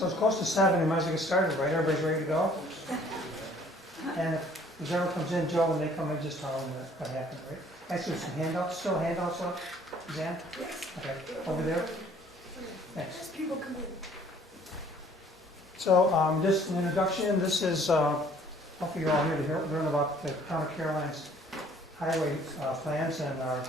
So it's close to 7, you might as well get started, right? Everybody's ready to go? And if whoever comes in, Joe, when they come in, just tell them what happened, right? Actually, some handouts, still handouts left, Suzanne? Yes. Okay, over there? Thanks. As people come in. So, just an introduction, this is, hopefully you're all here to learn about the Town of Caroline's highway plans and our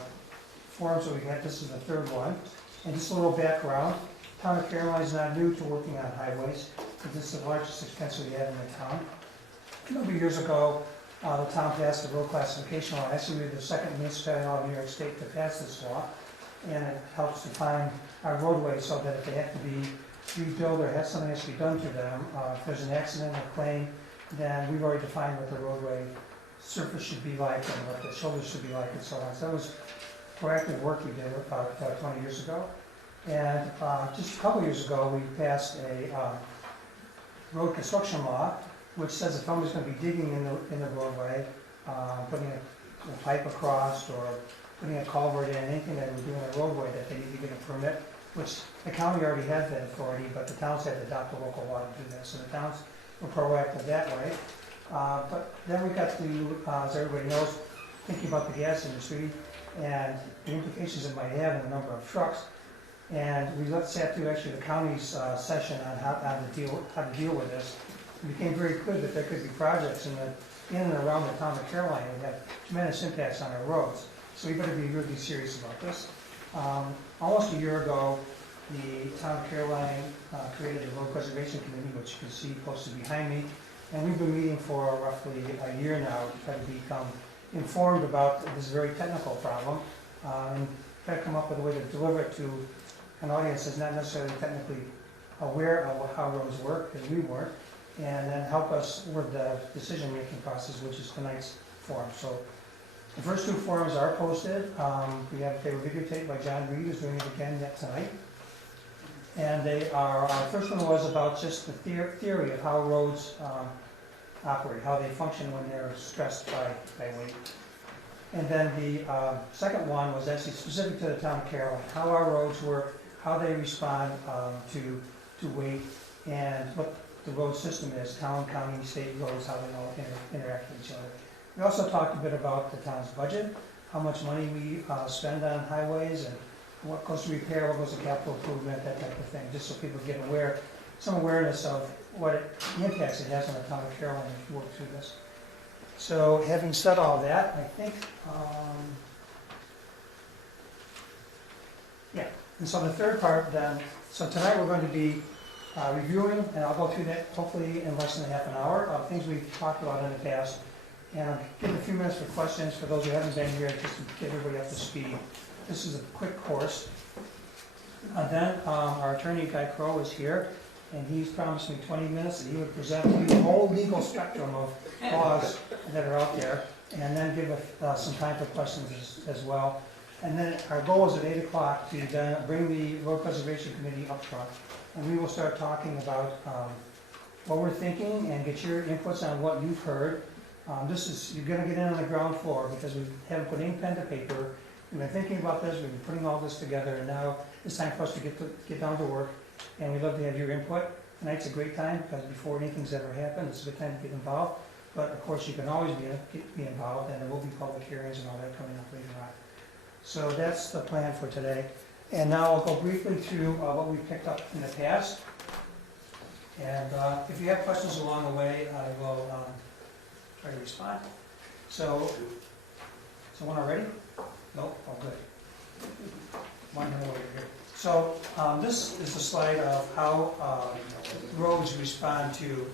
forums that we had. This is the third one. And just a little background, Town of Caroline is not new to working on highways, because it's the largest expense we have in the town. A number of years ago, the town passed a road classification law. Actually, we were the second municipality in all of New York State to pass this law. And it helps define our roadways so that if they have to be rebuilt or have something has to be done to them, if there's an accident or claim, then we've already defined what the roadway surface should be like and what the shoulders should be like and so on. So that was proactive work we did about 20 years ago. And just a couple years ago, we passed a road construction law, which says if somebody's going to be digging in the roadway, putting a pipe across or putting a culvert in, anything that would do in a roadway, that they need to get a permit, which the county already has that authority, but the towns had to adopt a local law to do that. So the towns were proactive that way. But then we got to, as everybody knows, thinking about the gas industry and the implications it might have in the number of trucks. And we sat through actually the county's session on how to deal with this. It became very clear that there could be projects in and around the town of Caroline that have tremendous impacts on our roads. So we better be really serious about this. Almost a year ago, the town of Caroline created a road preservation committee, which you can see posted behind me. And we've been meeting for roughly a year now to try to become informed about this very technical problem and try to come up with a way to deliver it to an audience that's not necessarily technically aware of how roads work, as we weren't, and then help us with the decision-making process, which is tonight's forum. So the first two forums are posted. They were videotaped by John Reed, who's doing it again tonight. And our first one was about just the theory of how roads operate, how they function when they're stressed by weight. And then the second one was actually specific to the town of Caroline, how our roads work, how they respond to weight, and what the road system is, town, county, state roads, how they all interact with each other. We also talked a bit about the town's budget, how much money we spend on highways, and what goes to repair, what goes to capital improvement, that type of thing, just so people get some awareness of what the impacts it has on the town of Caroline as we work through this. So having said all that, I think, and so the third part then, so tonight we're going to be reviewing, and I'll go through that hopefully in less than half an hour, of things we've talked about in the past. And I'll give a few minutes for questions for those who haven't been here, just to get everybody up to speed. This is a quick course. Then our attorney, Guy Crow, is here, and he's promised me 20 minutes, and he would present to you the whole legal spectrum of laws that are out there, and then give some time for questions as well. And then our goal is at 8 o'clock to then bring the Road Preservation Committee up front, and we will start talking about what we're thinking and get your inputs on what you've heard. You're going to get in on the ground floor because we haven't put any pen to paper. We've been thinking about this, we've been putting all this together, and now it's time for us to get down to work, and we'd love to have your input. Tonight's a great time because before anything's ever happened, it's a good time to get involved. But of course, you can always be involved, and there will be public hearings and all that coming up later on. So that's the plan for today. And now I'll go briefly through what we've picked up in the past. And if you have questions along the way, I will try to respond. So one already? Nope, oh good. One more over here. So this is a slide of how roads respond to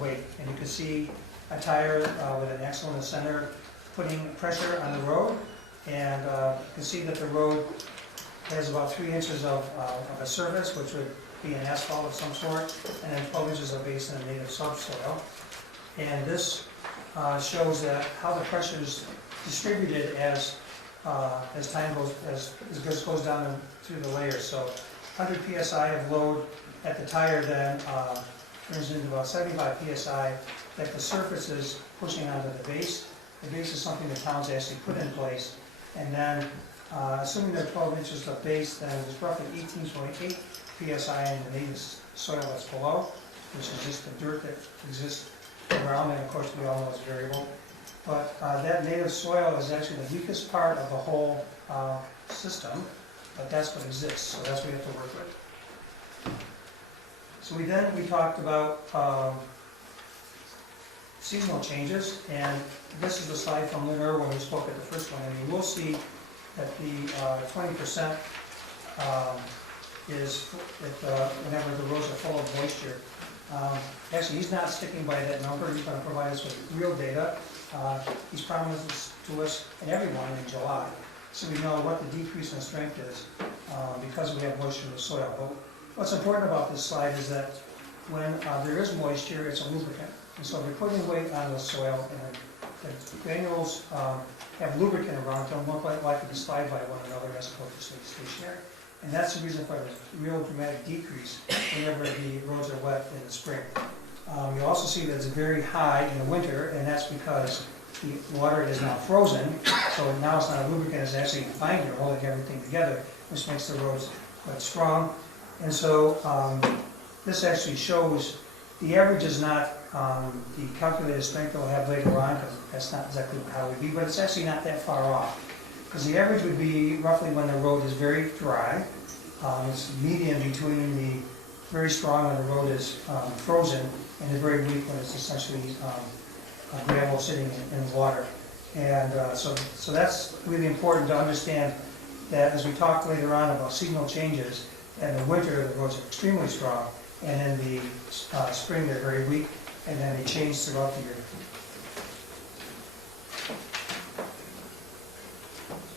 weight. And you can see a tire with an axle in the center putting pressure on the road. And you can see that the road has about 3 inches of a surface, which would be an asphalt of some sort, and then 12 inches of base in a native subsoil. And this shows that how the pressure is distributed as time goes, as this goes down through the layers. So 100 psi of load at the tire then turns into about 75 psi that the surface is pushing onto the base. The base is something the towns actually put in place. And then, assuming there are 12 inches of base, then it's roughly 18.8 psi in the native soil that's below, which is just the dirt that exists around, and of course we all know it's variable. But that native soil is actually the weakest part of the whole system, but that's what exists, so that's what we have to work with. So we talked about seasonal changes, and this is the slide from Lynn Irwin who spoke at the first one, and you will see that the 20% is whenever the rows are full of moisture. Actually, he's not sticking by that number. He's going to provide us with real data. He's promised this to us and everyone in July, so we know what the decrease in strength is because we have moisture in the soil. But what's important about this slide is that when there is moisture, it's a lubricant. And so if you're putting weight on the soil and the granules have lubricant around them, more likely to slide by one another as opposed to stay stationary. And that's the reason for the real dramatic decrease whenever the roads are wet in the spring. You also see that it's very high in the winter, and that's because the water is now frozen, so now it's not a lubricant, it's actually a binder holding everything together, which makes the roads quite strong. And so this actually shows the average is not the calculated strength that we'll have later on, because that's not exactly how it would be, but it's actually not that far off. Because the average would be roughly when the road is very dry. It's median between the very strong when the road is frozen and the very weak when it's essentially gravel sitting in water. And so that's really important to understand that as we talk later on about seasonal changes, in the winter the roads are extremely strong, and in the spring they're very weak, and then they change throughout the year.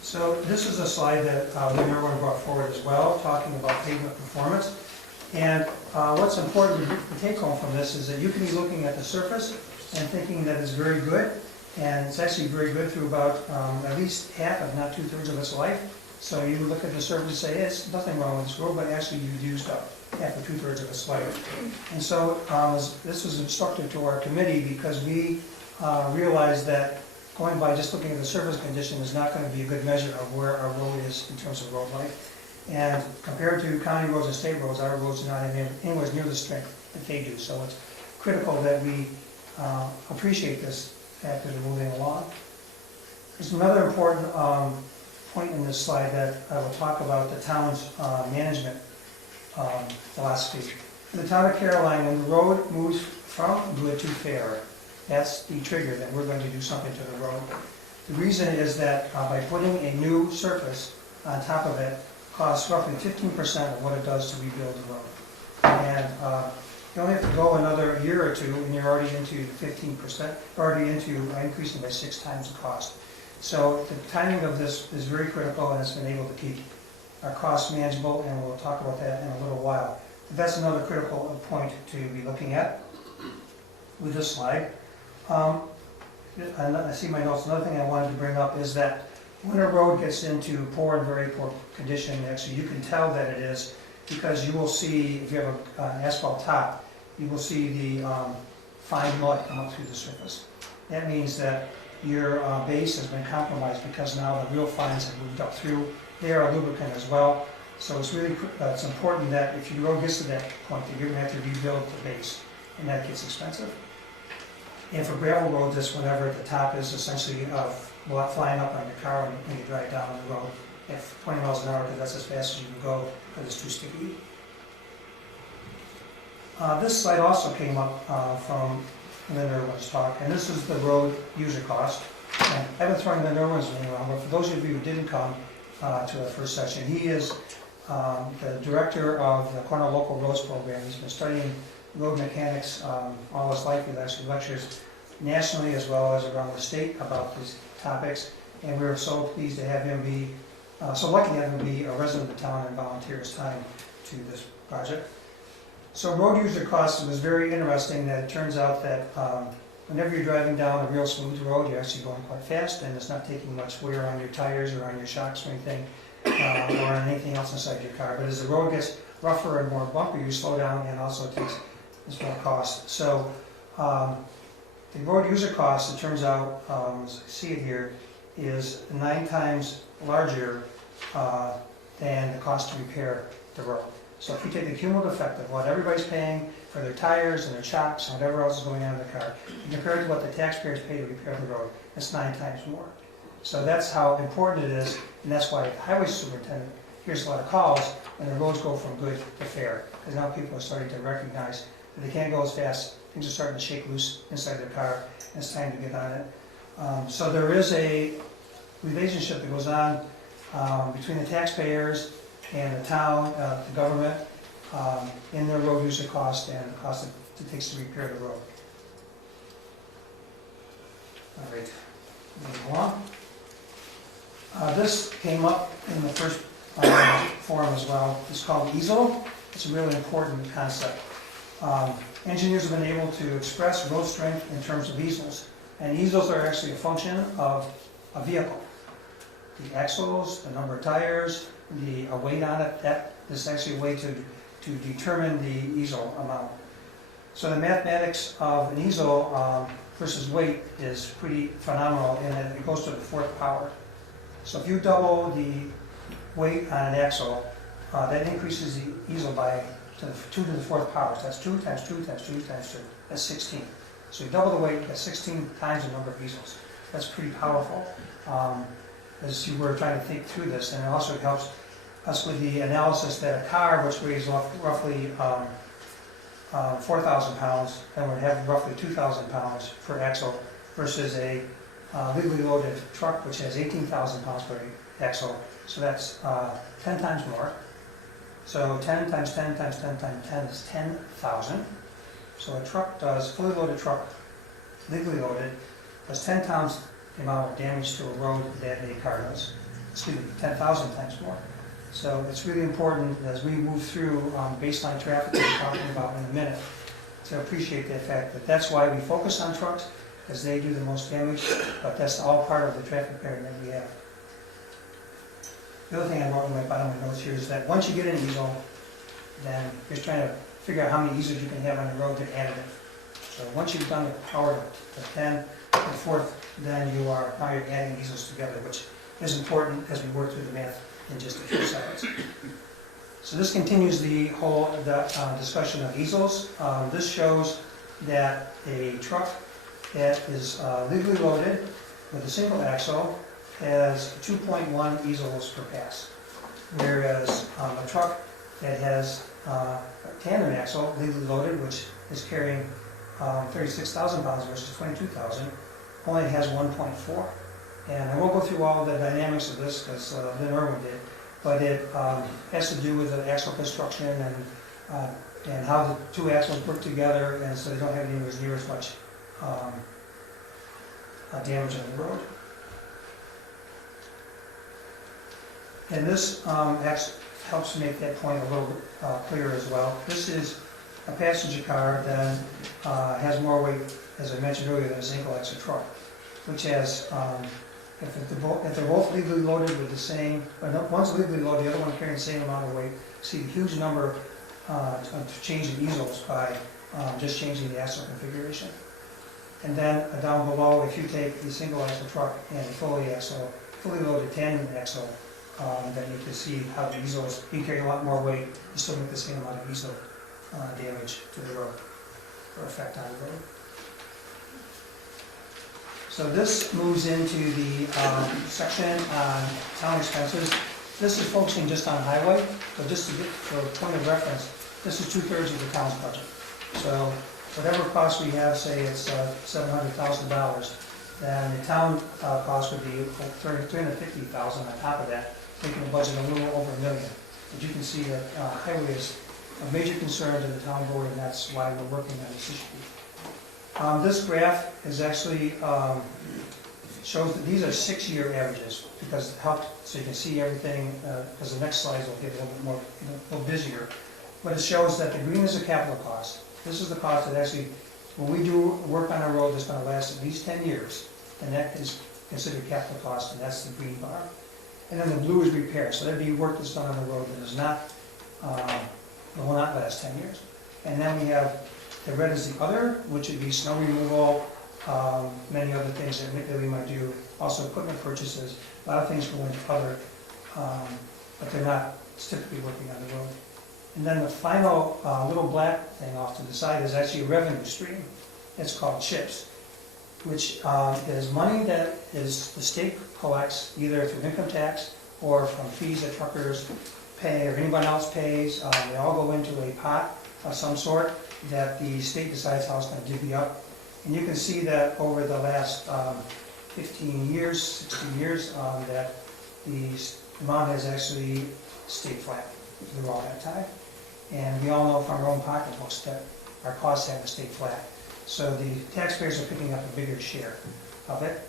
So this is a slide that Lynn Irwin brought forward as well, talking about pavement performance. And what's important to take home from this is that you can be looking at the surface and thinking that it's very good, and it's actually very good through about at least half, if not 2/3 of its life. So you look at the surface and say, there's nothing wrong with this road, but actually you've used up half or 2/3 of its life. And so this was instructive to our committee because we realized that going by just looking at the surface condition is not going to be a good measure of where our road is in terms of road life. And compared to county roads and state roads, our roads are not anywhere near the strength that they do. So it's critical that we appreciate this fact as we're moving along. There's another important point in this slide that I will talk about the town's management philosophy. In the town of Caroline, when the road moves from good to fair, that's the trigger that we're going to do something to the road. The reason is that by putting a new surface on top of it costs roughly 15% of what it does to rebuild the road. And you only have to go another year or two and you're already into 15%, already into increasing by 6 times the cost. So the timing of this is very critical, and it's been able to keep our costs manageable, and we'll talk about that in a little while. But that's another critical point to be looking at with this slide. I see my notes. Another thing I wanted to bring up is that when a road gets into poor and very poor condition, actually you can tell that it is because you will see, if you have an asphalt top, you will see the fine mud come up through the surface. That means that your base has been compromised because now the real fines have moved up through. They are a lubricant as well. So it's really it's important that if your road gets to that point, that you're going to have to rebuild the base, and that gets expensive. And for gravel roads, it's whenever the top is essentially flying up on your car when you drive down the road at 20 miles an hour, because that's as fast as you can go because it's too sticky. This slide also came up from Lynn Irwin's talk, and this is the road user cost. And I've been throwing Lynn Irwin's name around, but for those of you who didn't come to our first session, he is the director of the Cornell Local Roads Program. He's been studying road mechanics all his life. He actually lectures nationally as well as around the state about these topics, and we're so pleased to have him be, so lucky to have him be a resident of the town and volunteer his time to this project. So road user costs, it was very interesting that it turns out that whenever you're driving down a real smooth road, you're actually going quite fast, and it's not taking much wear on your tires or on your shocks or anything, or on anything else inside your car. But as the road gets rougher and more bumpy, you slow down, and also it takes more cost. So the road user cost, it turns out, as I see it here, is 9 times larger than the cost to repair the road. So if you take the cumulative effect of what everybody's paying for their tires and their shocks and whatever else is going on in the car, and compare it to what the taxpayers pay to repair the road, it's 9 times more. So that's how important it is, and that's why the highway superintendent hears a lot of calls when the roads go from good to fair. Because now people are starting to recognize that they can't go as fast, things are starting to shake loose inside their car, and it's time to get on it. So there is a relationship that goes on between the taxpayers and the town, the government, in their road user cost and the cost it takes to repair the road. All right, moving along. This came up in the first forum as well. It's called easel. It's a really important concept. Engineers have been able to express road strength in terms of easels. And easels are actually a function of a vehicle. The axles, the number of tires, the weight on it, that is actually a way to determine the easel amount. So the mathematics of an easel versus weight is pretty phenomenal in that it goes to the 4th power. So if you double the weight on an axle, that increases the easel by 2 to the 4th power. So that's 2 times 2 times 2 times 2. That's 16. So you double the weight, that's 16 times the number of easels. That's pretty powerful as you were trying to think through this. And it also helps us with the analysis that a car, which weighs roughly 4,000 pounds, and would have roughly 2,000 pounds per axle, versus a legally loaded truck, which has 18,000 pounds per axle. So that's 10 times more. So 10 times 10 times 10 times 10 is 10,000. So a truck does, fully loaded truck, legally loaded, does 10 times the amount of damage to a road that a car does. Excuse me, 10,000 times more. So it's really important as we move through baseline traffic that we're talking about in a minute to appreciate the fact that that's why we focus on trucks, because they do the most damage, but that's all part of the traffic pattern that we have. The other thing I wrote in my bottom of my notes here is that once you get an easel, then you're just trying to figure out how many easels you can have on the road to additive. So once you've done the power to 10 to the 4th, then now you're adding easels together, which is important as we work through the math in just a few seconds. So this continues the whole discussion of easels. This shows that a truck that is legally loaded with a single axle has 2.1 easels per pass, whereas a truck that has a tandem axle, legally loaded, which is carrying 36,000 pounds versus 22,000, only has 1.4. And I won't go through all the dynamics of this because Lynn Irwin did, but it has to do with the axle construction and how the 2 axles work together, and so they don't have anywhere near as much damage on the road. And this helps make that point a little clearer as well. This is a passenger car that has more weight, as I mentioned earlier, than a single axle truck, which has, if they're both legally loaded with the same, one's legally loaded, the other one carrying the same amount of weight, see the huge number to change the easels by just changing the axle configuration. And then down below, if you take the single axle truck and a fully loaded tandem axle, then you can see how the easels, you carry a lot more weight, you still make the same amount of easel damage to the road, or effect on the road. So this moves into the section on town expenses. This is focusing just on highway, but just to get for a point of reference, this is 2/3 of the town's budget. So whatever cost we have, say it's $700,000, then the town cost would be $350,000 on top of that, making the budget a little over $1 million. But you can see that highway is a major concern to the town board, and that's why we're working on this issue. This graph is actually shows that these are 6-year averages, because it helps so you can see everything. Because the next slides will get a little bit more, a little busier. But it shows that the green is a capital cost. This is the cost that actually, when we do work on a road that's going to last at least 10 years, then that is considered capital cost, and that's the green bar. And then the blue is repair. So there'd be work that's done on the road that is not, will not last 10 years. And then we have the red is the other, which would be snow removal, many other things that we might do. Also equipment purchases. A lot of things go into other, but they're not typically working on the road. And then the final little black thing off to the side is actually a revenue stream. It's called CHIPS, which is money that the state collects either through income tax or from fees that truckers pay or anyone else pays. They all go into a pot of some sort that the state decides how it's going to divvy up. And you can see that over the last 15 years, 16 years, that the amount has actually stayed flat through all that time. And we all know from our own pocketbooks that our costs haven't stayed flat. So the taxpayers are picking up a bigger share of it.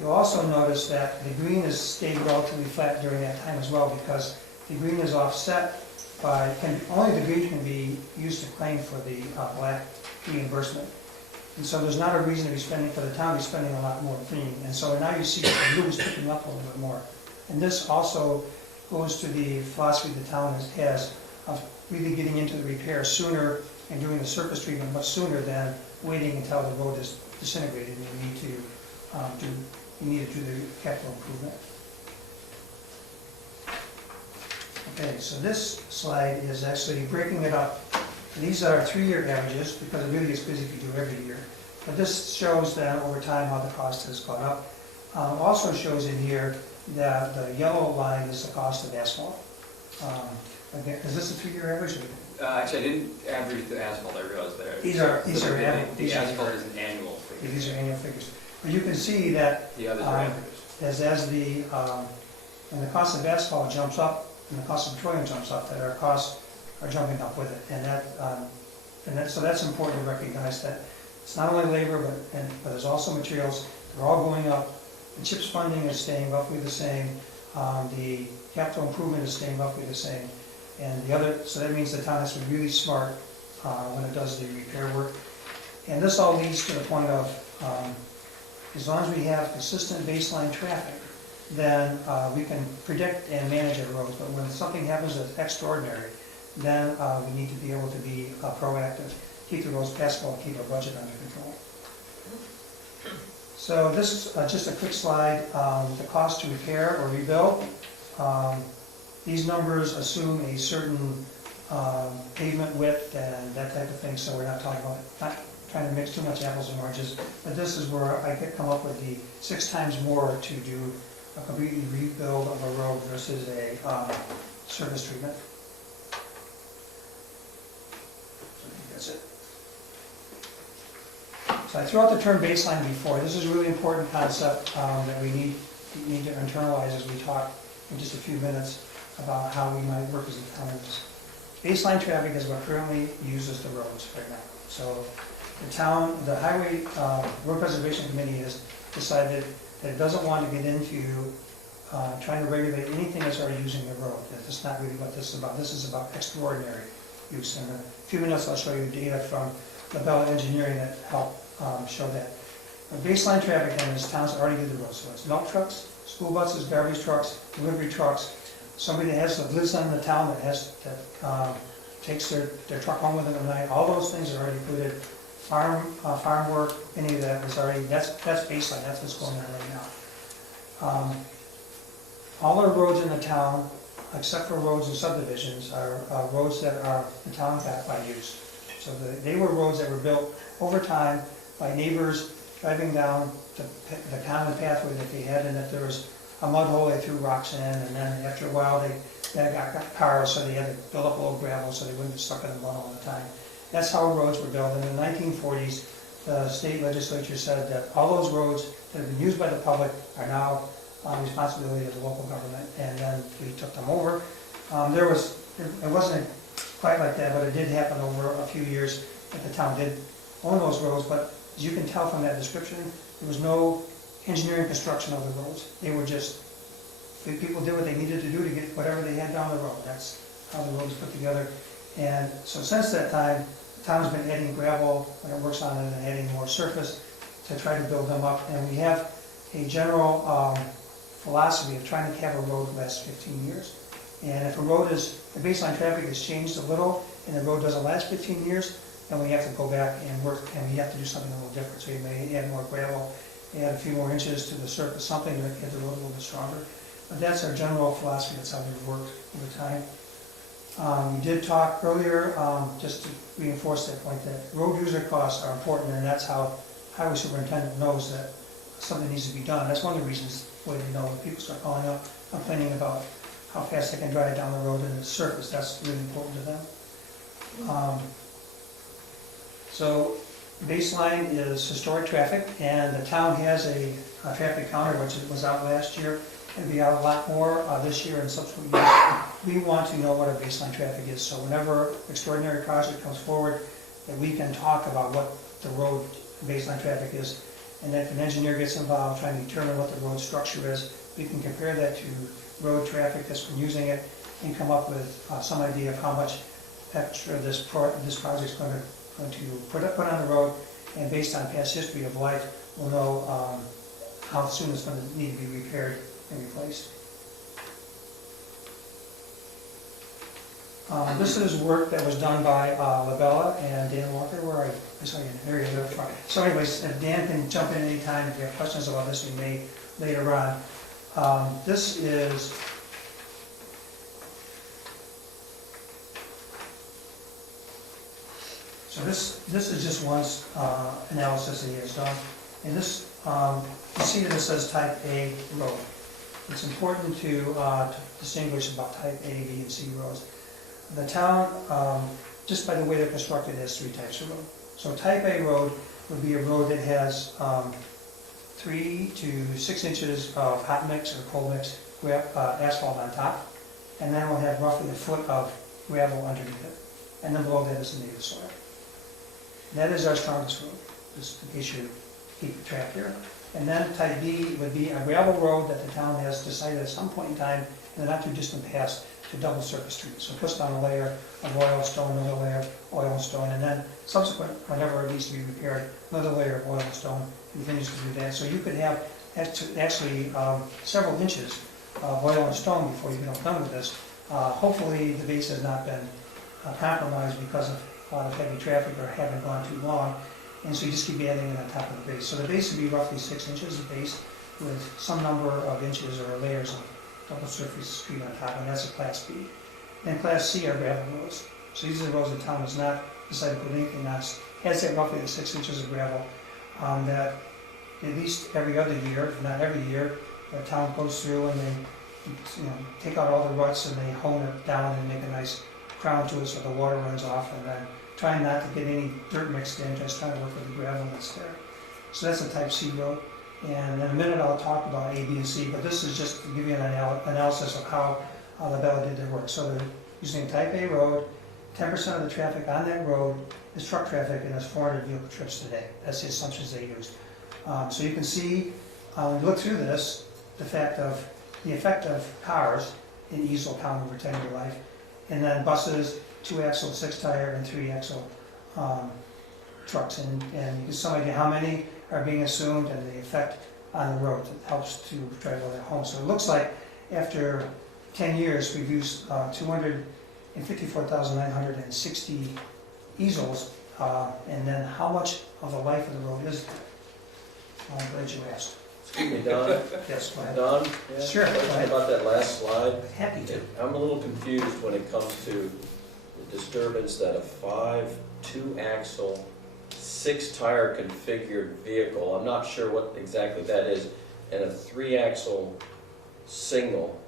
You'll also notice that the green has stayed relatively flat during that time as well, because the green is offset by, only the green can be used to claim for the black reimbursement. And so there's not a reason to be spending, for the town to be spending a lot more green. And so now you see that the blue is picking up a little bit more. And this also goes to the philosophy the town has of really getting into the repair sooner and doing the surface treatment much sooner than waiting until the road is disintegrated and you need to do the capital improvement. Okay, so this slide is actually breaking it up. These are 3-year averages because it really gets busy if you do every year. But this shows that over time how the cost has gone up. Also shows in here that the yellow line is the cost of asphalt. Again, is this a 3-year average? Actually, I didn't average the asphalt, I realized that. These are annual. The asphalt is an annual figure. These are annual figures. But you can see that The others are averages. when the cost of asphalt jumps up and the cost of petroleum jumps up, that our costs are jumping up with it. So that's important to recognize that it's not only labor, but there's also materials. They're all going up. The CHIPS funding is staying roughly the same. The capital improvement is staying roughly the same. And so that means the town has to be really smart when it does the repair work. And this all leads to the point of, as long as we have consistent baseline traffic, then we can predict and manage our roads. But when something happens that's extraordinary, then we need to be able to be proactive, keep the roads passable, and keep our budget under control. So this is just a quick slide, the cost to repair or rebuild. These numbers assume a certain pavement width and that type of thing, so we're not trying to mix too much apples and oranges. But this is where I could come up with the 6 times more to do a completely rebuild of a road versus a surface treatment. So I think that's it. So I threw out the term baseline before. This is a really important concept that we need to internalize as we talk in just a few minutes about how we might work as a town. Baseline traffic is what currently uses the roads right now. So the Highway Road Preservation Committee has decided that it doesn't want to get into trying to regulate anything that's already using the road. That's not really what this is about. This is about extraordinary use. In a few minutes I'll show you data from LaBella Engineering that help show that. Baseline traffic then is towns that already do the road. So it's milk trucks, school buses, garbage trucks, delivery trucks, somebody that lives in the town that takes their truck home with them at night. All those things are already included. Farm work, any of that is already, that's baseline, that's what's going on right now. All our roads in the town, except for roads and subdivisions, are roads that are the town backed by use. So they were roads that were built over time by neighbors driving down the common pathway that they had, and if there was a mud hole, they threw rocks in, and then after a while they got cars, so they had to build up a little gravel so they wouldn't get stuck in the mud all the time. That's how roads were built. And in the 1940s, the state legislature said that all those roads that have been used by the public are now the responsibility of the local government, and then we took them over. It wasn't quite like that, but it did happen over a few years that the town did own those roads. But as you can tell from that description, there was no engineering construction of the roads. They were just, people did what they needed to do to get whatever they had down the road. That's how the road was put together. And so since that time, the town's been adding gravel when it works on it and adding more surface to try to build them up. And we have a general philosophy of trying to have a road last 15 years. And if the baseline traffic has changed a little and the road doesn't last 15 years, then we have to go back and work, and we have to do something a little different. So you may add more gravel, add a few more inches to the surface, something to get the road a little bit stronger. But that's our general philosophy. That's how we've worked over time. We did talk earlier, just to reinforce that point, that road user costs are important, and that's how highway superintendent knows that something needs to be done. That's one of the reasons why they know when people start calling up, complaining about how fast they can drive down the road and the surface. That's really important to them. So baseline is historic traffic, and the town has a traffic counter, which was out last year. It'll be out a lot more this year and subsequent years. We want to know what our baseline traffic is, so whenever extraordinary project comes forward, that we can talk about what the road baseline traffic is. And if an engineer gets involved trying to determine what the road structure is, we can compare that to road traffic that's been using it and come up with some idea of how much extra this project's going to put on the road. And based on past history of life, we'll know how soon it's going to need to be repaired and replaced. This is work that was done by Labella and Dan Walker, where I saw you in the area there front. So anyways, if Dan can jump in anytime if you have questions about this, we may later on. This is this is just one analysis that he has done. And this, you see that it says type A road. It's important to distinguish about type A, B, and C roads. The town, just by the way they're constructed, has three types of road. So type A road would be a road that has 3 to 6 inches of hot mix or cold mix asphalt on top, and then we'll have roughly a foot of gravel underneath it. And then below that is the native soil. That is our strongest road, just in case you keep track here. And then type B would be a gravel road that the town has decided at some point in time in the not too distant past to double surface treat. So puts down a layer of oil, stone, another layer of oil and stone, and then subsequent, whenever it needs to be repaired, another layer of oil and stone continues to do that. So you could have actually several inches of oil and stone before you get all done with this. Hopefully the base has not been compromised because of a lot of heavy traffic or haven't gone too long, and so you just keep adding it on top of the base. So the base would be roughly 6 inches of base with some number of inches or layers of double surface treat on top, and that's a Class B. Then Class C are gravel roads. So these are the roads the town has not decided to put anything on. Has that roughly the 6 inches of gravel that at least every other year, if not every year, the town goes through and they take out all the ruts and they hone it down and make a nice crown to it so the water runs off, and then trying not to get any dirt mixed in, just trying to work with the gravel that's there. So that's a type C road. And in a minute I'll talk about A, B, and C, but this is just to give you an analysis of how Labella did their work. So they're using type A road, 10% of the traffic on that road is truck traffic, and there's 400 vehicle trips today. That's the assumptions they used. So you can see, when you look through this, the effect of cars in ease will count over 10-year life, and then buses, 2-axle, 6-tire, and 3-axle trucks. And you get some idea how many are being assumed and the effect on the road. It helps to try to go that home. So it looks like after 10 years, we've used 254,960 easels, and then how much of the life of the road is there? I'm glad you asked. Excuse me, Don. Yes, go ahead. Don? Yeah, Sure, go question ahead. about that last slide. Happy to. I'm a little confused when it comes to the disturbance that a 2-axle, 6-tire configured vehicle, I'm not sure what exactly that is, and a 3-axle single.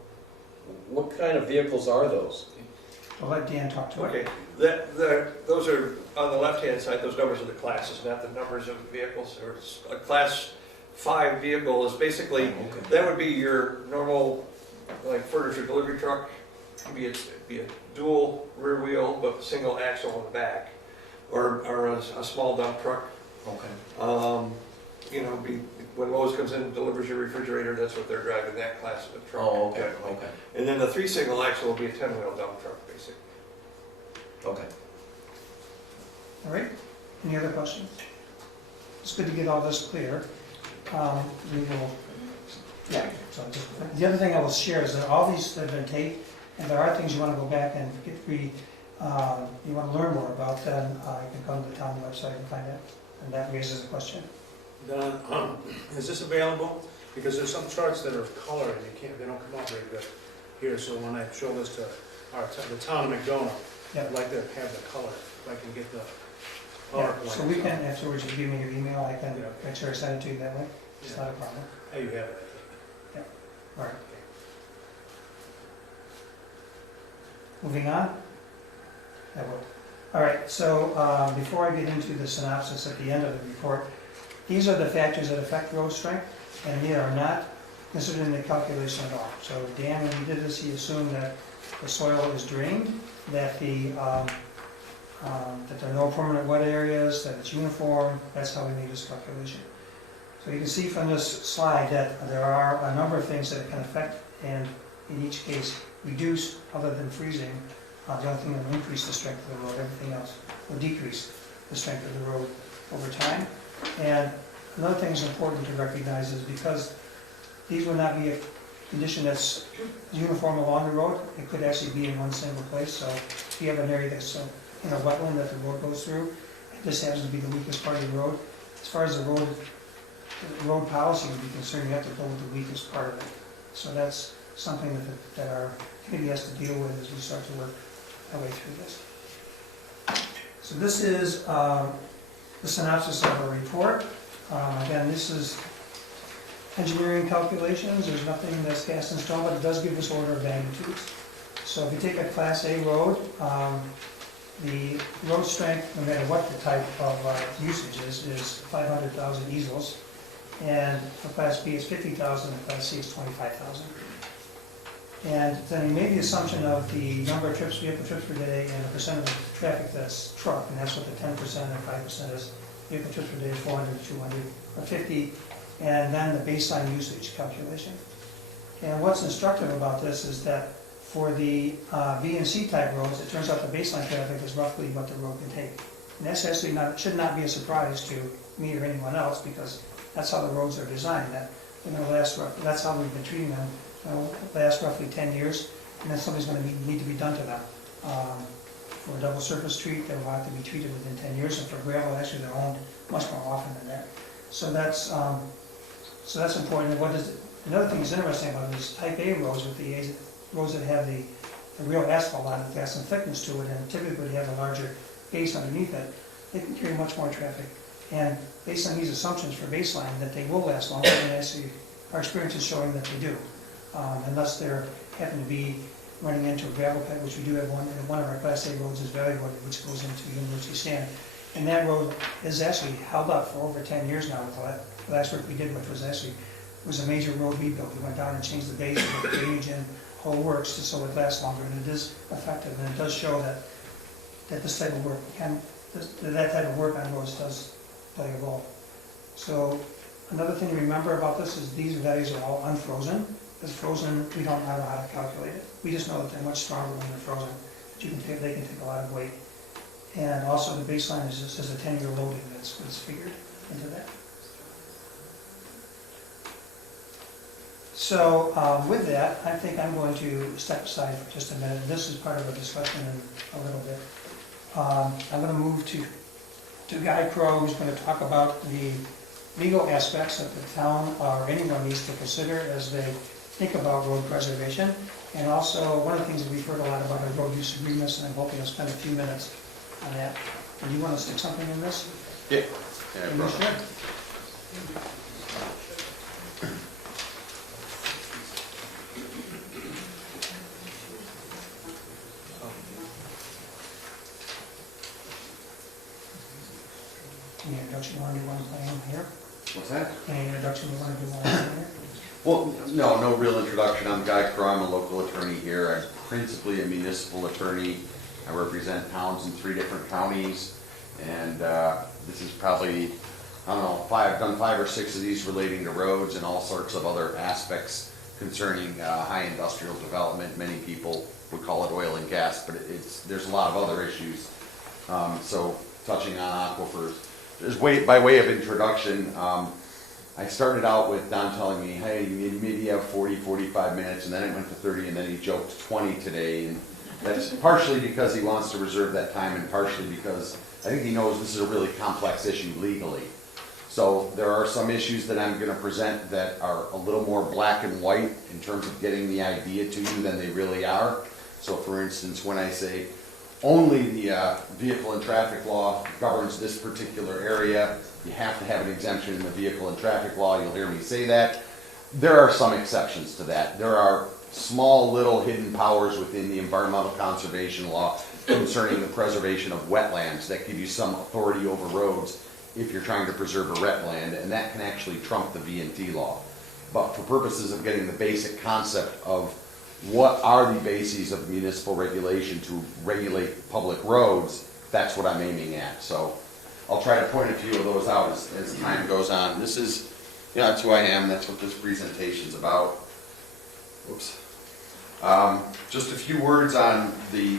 What kind of vehicles are those? I'll let Dan talk to it. Okay, those are, on the left-hand side, those numbers are the classes, not the numbers of vehicles. Or a Class 5 vehicle is basically, that would be your normal, like, furniture delivery truck. It'd be a dual rear wheel, but single axle on the back. Or a small dump truck. Okay. When Lowe's comes in and delivers your refrigerator, that's what they're driving, that class of truck. Oh, okay, generally. okay, And then the 3 single axle will be a 10-wheel dump truck, basically. okay. All right, any other questions? It's good to get all this clear. We will, yeah, so the other thing I will share is that all these have been taped, and there are things you want to go back and you want to learn more about, then you can come to the town website and find it, and that raises a question. Don, is this available? Because there's some charts that are of color and they don't come out very good here, so when I show this to the town of McDonough. Yeah. I'd like to have the color, if I can get the power Yeah, point. so we can, afterwards, you give me your email, I can make sure I send it to you that way, it's Yeah. not a problem. Hey, you have it, I think. All right. Moving on? That will. All right, so before I get into the synopsis at the end of the report, these are the factors that affect road strength, and they are not considered in the calculation at all. So Dan, when he did this, he assumed that the soil is drained, that that there are no permanent wet areas, that it's uniform. That's how we made this calculation. So you can see from this slide that there are a number of things that can affect, and in each case reduce, other than freezing. The only thing that will increase the strength of the road, everything else will decrease the strength of the road over time. And another thing that's important to recognize is because these would not be a condition that's uniform along the road, it could actually be in one single place. So if you have an area that's in a wetland that the road goes through, and this happens to be the weakest part of the road, as far as the road policy would be concerned, you have to go with the weakest part of it. So that's something that our committee has to deal with as we start to work our way through this. So this is the synopsis of our report. Again, this is engineering calculations. There's nothing that's cast in stone, but it does give us order of magnitudes. So if you take a Class A road, the road strength, no matter what the type of usage is 500,000 easels. And for Class B, it's 50,000, and Class C is 25,000. And then we made the assumption of the number of trips, vehicle trips per day, and the percent of the traffic that's truck, and that's what the 10% and 5% is. Vehicle trips per day is 400, 200, or 50, and then the baseline usage calculation. And what's instructive about this is that for the B and C type roads, it turns out the baseline traffic is roughly what the road can take. And that's actually should not be a surprise to me or anyone else, because that's how the roads are designed. That's how we've been treating them. Last roughly 10 years, and then something's going to need to be done to them. For a double surface treat, they'll have to be treated within 10 years, and for gravel, actually, they're owned much more often than that. So that's important. And another thing that's interesting about these Type A roads, with the roads that have the real asphalt on it, they have some thickness to it, and typically they have a larger base underneath it, they can carry much more traffic. And based on these assumptions for baseline, that they will last longer, and actually, our experience is showing that they do. Unless they're happen to be running into a gravel pit, which we do have one, and one of our Class A roads is Valley Road, which goes into University Stand. And that road is actually held up for over 10 years now with the last work we did, which was a major road rebuild. We went down and changed the base of the drainage and whole works so it lasts longer, and it is effective, and it does show that this type of work that type of work on roads does play a role. So another thing to remember about this is these values are all unfrozen. Because frozen, we don't know how to calculate it. We just know that they're much stronger when they're frozen. But they can take a lot of weight. And also the baseline is just a 10-year loading that's figured into that. So with that, I think I'm going to step aside for just a minute. This is part of a discussion in a little bit. I'm going to move to Guy Crow, who's going to talk about the legal aspects that the town or anyone needs to consider as they think about road preservation. And also, one of the things that we've heard a lot about are road use agreements, and I'm hoping I'll spend a few minutes on that. Do you want to stick something in this? Yeah. Commissioner? Any introduction you want to do one plan here? What's that? Any introduction you want to do one plan here? Well, no real introduction. I'm Guy Crow. I'm a local attorney here. I'm principally a municipal attorney. I represent towns in 3 different counties. And this is probably, I don't know, I've done 5 or 6 of these relating to roads and all sorts of other aspects concerning high industrial development. Many people would call it oil and gas, but there's a lot of other issues. So touching on aquifers. By way of introduction, I started out with Don telling me, hey, maybe you have 40, 45 minutes, and then it went to 30, and then he joked 20 today. And that's partially because he wants to reserve that time, and partially because I think he knows this is a really complex issue legally. So there are some issues that I'm going to present that are a little more black and white in terms of getting the idea to you than they really are. So for instance, when I say only the vehicle and traffic law governs this particular area, you have to have an exemption in the vehicle and traffic law, you'll hear me say that. There are some exceptions to that. There are small little hidden powers within the environmental conservation law concerning the preservation of wetlands that give you some authority over roads if you're trying to preserve a wetland, and that can actually trump the V&T law. But for purposes of getting the basic concept of what are the bases of municipal regulation to regulate public roads, that's what I'm aiming at. So I'll try to point a few of those out as time goes on. This is, yeah, that's who I am, that's what this presentation's about. Whoops. Just a few words on the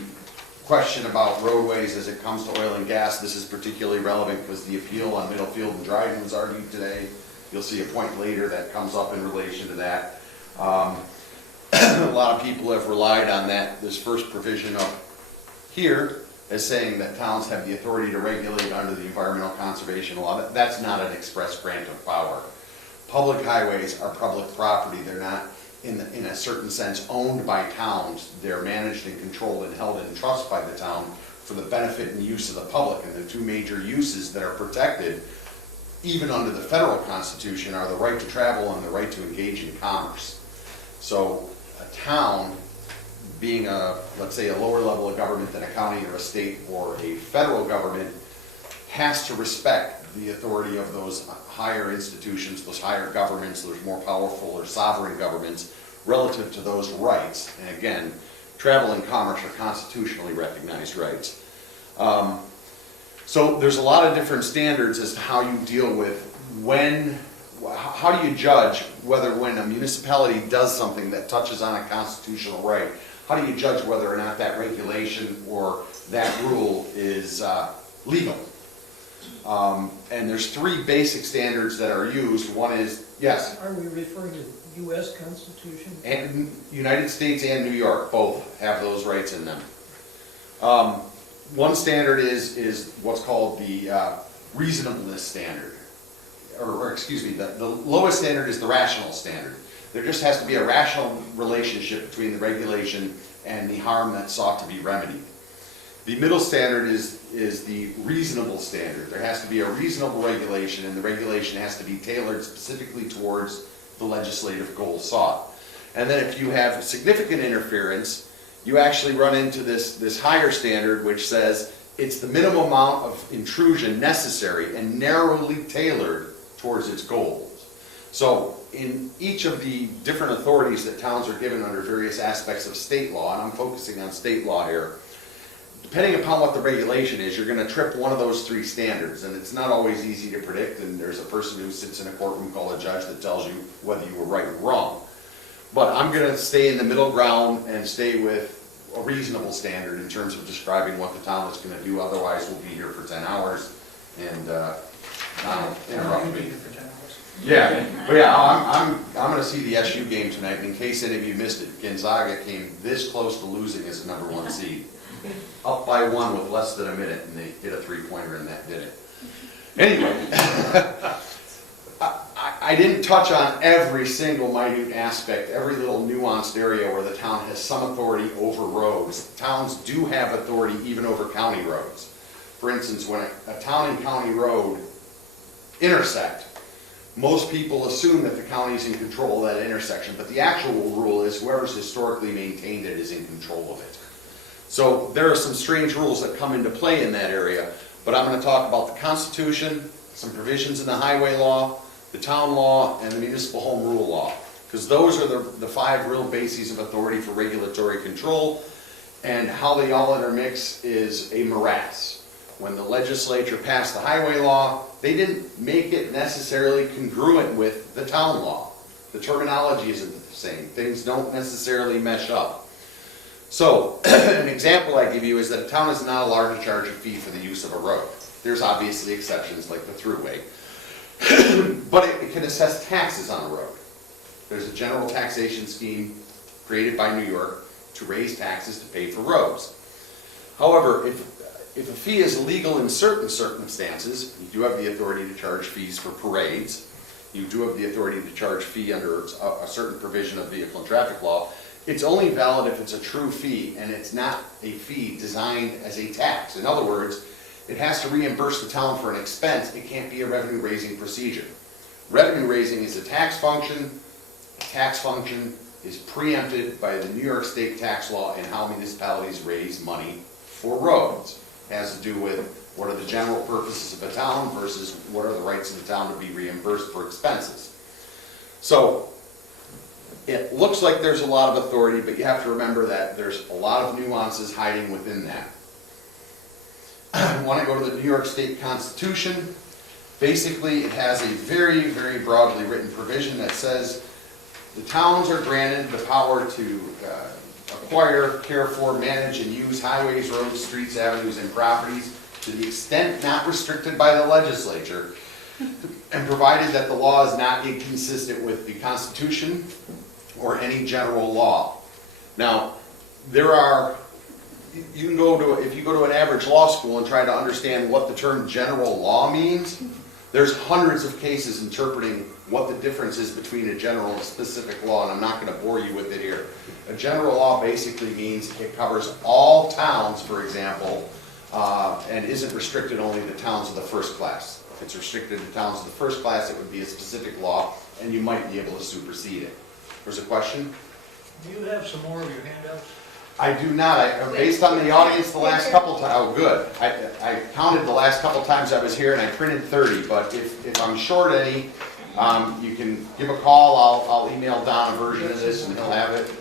question about roadways as it comes to oil and gas. This is particularly relevant because the appeal on Middlefield and Dryden was argued today. You'll see a point later that comes up in relation to that. A lot of people have relied on that, this first provision up here, as saying that towns have the authority to regulate under the environmental conservation law. That's not an express grant of power. Public highways are public property. They're not, in a certain sense, owned by towns. They're managed and controlled and held in trust by the town for the benefit and use of the public. And the two major uses that are protected, even under the federal constitution, are the right to travel and the right to engage in commerce. So a town, being let's say a lower level of government than a county or a state or a federal government, has to respect the authority of those higher institutions, those higher governments, those more powerful or sovereign governments relative to those rights. And again, travel and commerce are constitutionally recognized rights. So there's a lot of different standards as to how you deal with how do you judge whether when a municipality does something that touches on a constitutional right, how do you judge whether or not that regulation or that rule is legal? And there's three basic standards that are used. One is, yes? Are we referring to U.S. Constitution? And United States and New York both have those rights in them. One standard is what's called the reasonableness standard. Or excuse me, the lowest standard is the rational standard. There just has to be a rational relationship between the regulation and the harm that's sought to be remedied. The middle standard is the reasonable standard. There has to be a reasonable regulation, and the regulation has to be tailored specifically towards the legislative goal sought. And then if you have significant interference, you actually run into this higher standard, which says it's the minimum amount of intrusion necessary and narrowly tailored towards its goals. So in each of the different authorities that towns are given under various aspects of state law, and I'm focusing on state law here, depending upon what the regulation is, you're going to trip one of those three standards, and it's not always easy to predict, and there's a person who sits in a courtroom called a judge that tells you whether you were right or wrong. But I'm going to stay in the middle ground and stay with a reasonable standard in terms of describing what the town is going to do. Otherwise, we'll be here for 10 hours, and interrupt me. Yeah, but yeah, I'm going to see the SU game tonight. In case any of you missed it, Gonzaga came this close to losing as the #1 seed. Up by 1 with less than a minute, and they hit a 3-pointer, and that did it. Anyway, I didn't touch on every single minute aspect, every little nuanced area where the town has some authority over roads. Towns do have authority even over county roads. For instance, when a town and county road intersect, most people assume that the county's in control of that intersection, but the actual rule is whoever's historically maintained it is in control of it. So there are some strange rules that come into play in that area, but I'm going to talk about the Constitution, some provisions in the highway law, the town law, and the municipal home rule law, because those are the 5 real bases of authority for regulatory control, and how they all intermix is a morass. When the legislature passed the highway law, they didn't make it necessarily congruent with the town law. The terminology isn't the same. Things don't necessarily mesh up. So, an example I give you is that a town is not allowed to charge a fee for the use of a road. There's obviously exceptions like the thruway. But it can assess taxes on a road. There's a general taxation scheme created by New York to raise taxes to pay for roads. However, if a fee is legal in certain circumstances, you do have the authority to charge fees for parades. You do have the authority to charge fee under a certain provision of vehicle and traffic law. it's only valid if it's a true fee and it's not a fee designed as a tax. In other words, it has to reimburse the town for an expense. It can't be a revenue raising procedure. Revenue raising is a tax function. A tax function is preempted by the New York State tax law and how municipalities raise money for roads. It has to do with what are the general purposes of a town versus what are the rights of the town to be reimbursed for expenses. So it looks like there's a lot of authority, but you have to remember that there's a lot of nuances hiding within that. When I go to the New York State Constitution, basically it has a very, very broadly written provision that says the towns are granted the power to acquire, care for, manage, and use highways, roads, streets, avenues, and properties to the extent not restricted by the legislature, and provided that the law is not inconsistent with the Constitution or any general law. Now, you can go to, if you go to an average law school and try to understand what the term general law means, there's hundreds of cases interpreting what the difference is between a general and specific law, and I'm not going to bore you with it here. A general law basically means it covers all towns, for example, and isn't restricted only to towns of the first class. If it's restricted to towns of the first class, it would be a specific law, and you might be able to supersede it. There's a question? Do you have some more of your handouts? I do not. Based on the audience the last couple times, oh good. I counted the last couple times I was here and I printed 30, but if I'm short any, you can give a call. I'll email Don a version of this and he'll have it,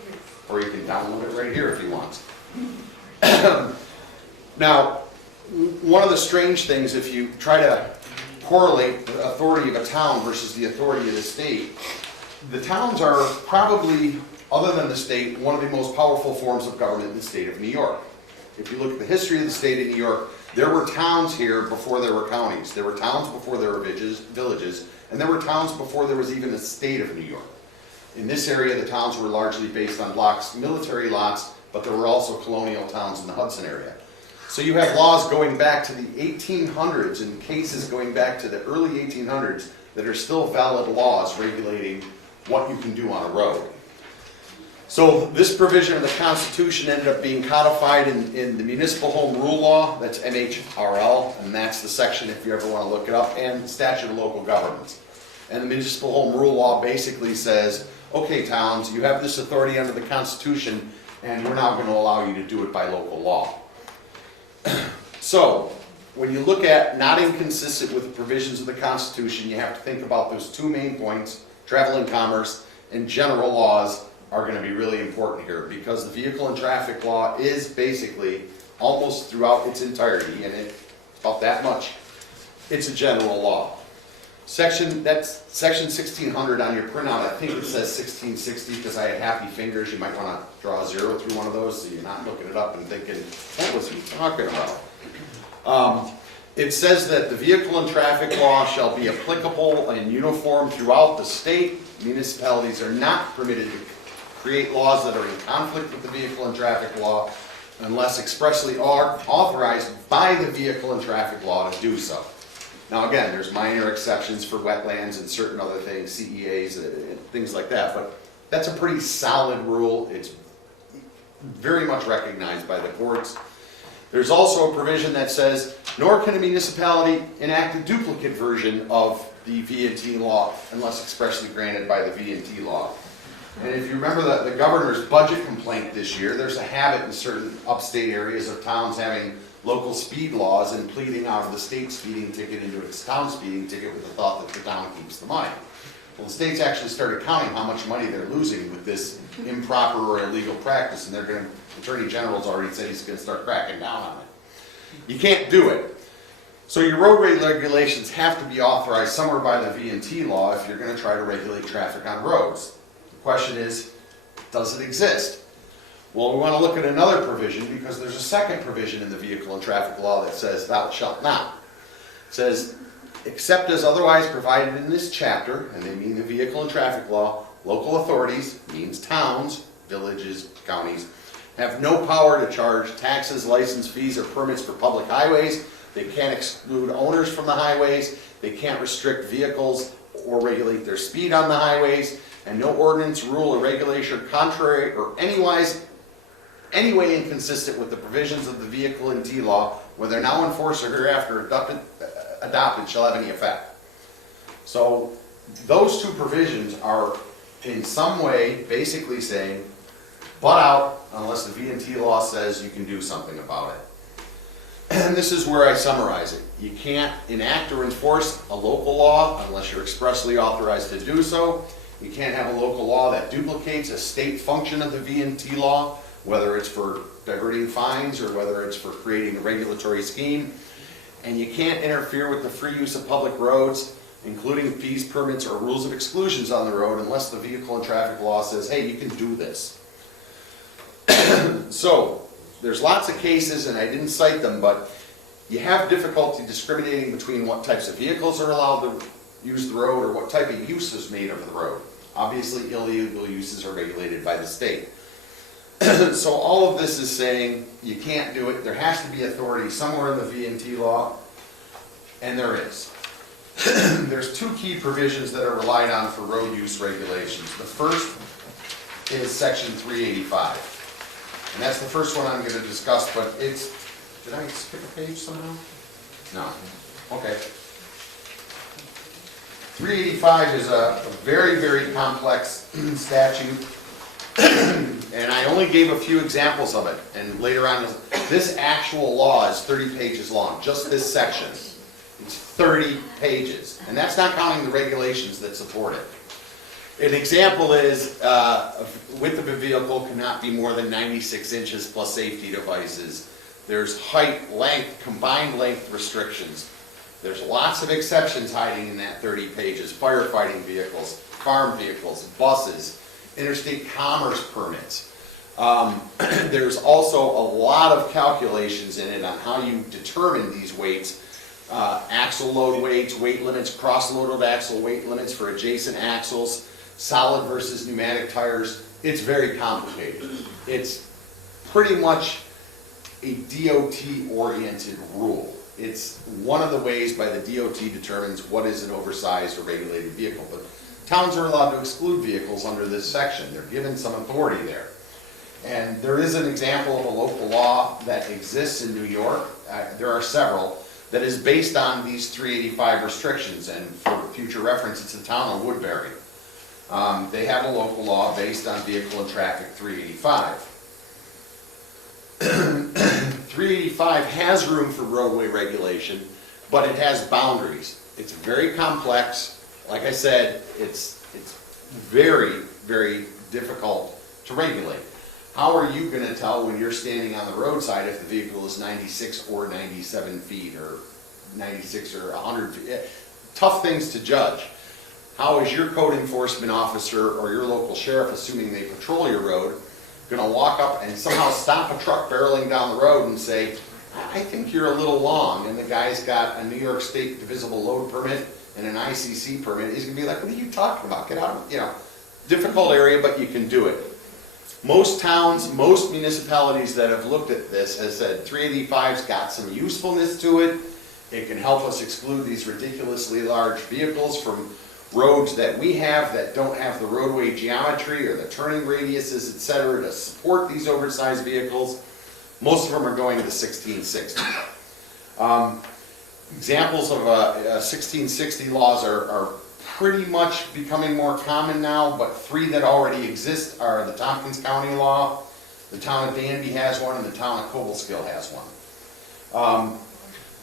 or you can download it right here if he wants. Now, one of the strange things, if you try to correlate the authority of a town versus the authority of the state, the towns are probably, other than the state, one of the most powerful forms of government in the state of New York. If you look at the history of the state of New York, there were towns here before there were counties. There were towns before there were villages, and there were towns before there was even a state of New York. In this area, the towns were largely based on blocks, military lots, but there were also colonial towns in the Hudson area. So you have laws going back to the 1800s and cases going back to the early 1800s that are still valid laws regulating what you can do on a road. So this provision of the Constitution ended up being codified in the Municipal Home Rule Law, that's MHRL, and that's the section, if you ever want to look it up, and the Statute of Local Governments. And the Municipal Home Rule Law basically says, okay towns, you have this authority under the Constitution, and we're now going to allow you to do it by local law. So, when you look at not inconsistent with the provisions of the Constitution, you have to think about those two main points, travel and commerce, and general laws are going to be really important here, because the vehicle and traffic law is basically, almost throughout its entirety, and it's about that much, it's a general law. That's section 1600 on your printout. I think it says 1660 because I had happy fingers. You might want to draw a zero through one of those so you're not looking it up and thinking, what was he talking about? It says that the vehicle and traffic law shall be applicable and uniform throughout the state. Municipalities are not permitted to create laws that are in conflict with the vehicle and traffic law unless expressly authorized by the vehicle and traffic law to do so. Now again, there's minor exceptions for wetlands and certain other things, CEAs, things like that, but that's a pretty solid rule. It's very much recognized by the courts. There's also a provision that says, nor can a municipality enact a duplicate version of the V&T law unless expressly granted by the V&T law. And if you remember the governor's budget complaint this year, there's a habit in certain upstate areas of towns having local speed laws and pleading out of the state speeding ticket into its town speeding ticket with the thought that the town keeps the money. Well, the state's actually started counting how much money they're losing with this improper or illegal practice, and the Attorney General's already said he's going to start cracking down on it. You can't do it. So your road regulations have to be authorized somewhere by the V&T law if you're going to try to regulate traffic on roads. The question is, does it exist? Well, we want to look at another provision because there's a second provision in the vehicle and traffic law that says, thou shalt not. It says, except as otherwise provided in this chapter, and they mean the vehicle and traffic law, local authorities, means towns, villages, counties, have no power to charge taxes, license fees, or permits for public highways. They can't exclude owners from the highways. They can't restrict vehicles or regulate their speed on the highways. and no ordinance, rule, or regulation contrary or any way inconsistent with the provisions of the vehicle and T law, whether now enforced or hereafter adopted, shall have any effect. So those two provisions are in some way basically saying, butt out unless the V&T law says you can do something about it. And this is where I summarize it. You can't enact or enforce a local law unless you're expressly authorized to do so. You can't have a local law that duplicates a state function of the V&T law, whether it's for diverting fines or whether it's for creating a regulatory scheme. And you can't interfere with the free use of public roads, including fees, permits, or rules of exclusions on the road unless the vehicle and traffic law says, hey, you can do this. So, there's lots of cases, and I didn't cite them, but you have difficulty discriminating between what types of vehicles are allowed to use the road or what type of use is made of the road. Obviously, illegal uses are regulated by the state. So all of this is saying you can't do it. There has to be authority somewhere in the V&T law, and there is. There's two key provisions that are relied on for road use regulations. The first is section 385. And that's the first one I'm going to discuss, but it's, did I skip a page somehow? No. Okay. 385 is a very, very complex statute, and I only gave a few examples of it, and later on, this actual law is 30 pages long, just this section. It's 30 pages, and that's not counting the regulations that support it. An example is, width of a vehicle cannot be more than 96 inches plus safety devices. There's height, length, combined length restrictions. There's lots of exceptions hiding in that 30 pages. Firefighting vehicles, farm vehicles, buses, interstate commerce permits. There's also a lot of calculations in it on how you determine these weights. Axle load weights, weight limits, cross-loaded axle weight limits for adjacent axles, solid versus pneumatic tires. It's very complicated. It's pretty much a DOT-oriented rule. It's one of the ways by the DOT determines what is an oversized or regulated vehicle. But towns are allowed to exclude vehicles under this section. They're given some authority there. And there is an example of a local law that exists in New York. There are several that is based on these 385 restrictions. And for future reference, it's the town of Woodbury. They have a local law based on vehicle and traffic 385. 385 has room for roadway regulation, but it has boundaries. It's very complex. Like I said, it's very, very difficult to regulate. How are you going to tell when you're standing on the roadside if the vehicle is 96 or 97 feet or 96 or 100 feet? Tough things to judge. How is your code enforcement officer or your local sheriff, assuming they patrol your road, going to walk up and somehow stop a truck barreling down the road and say, I think you're a little long, and the guy's got a New York State divisible load permit and an ICC permit? He's going to be like, what are you talking about? Get out of it. You know, difficult area, but you can do it. Most towns, most municipalities that have looked at this has said 385's got some usefulness to it. It can help us exclude these ridiculously large vehicles from roads that we have that don't have the roadway geometry or the turning radiuses, etc., to support these oversized vehicles. Most of them are going to the 1660. Examples of 1660 laws are pretty much becoming more common now, but three that already exist are the Tompkins County law, the town of Danby has one, and the town of Cobleskill has one.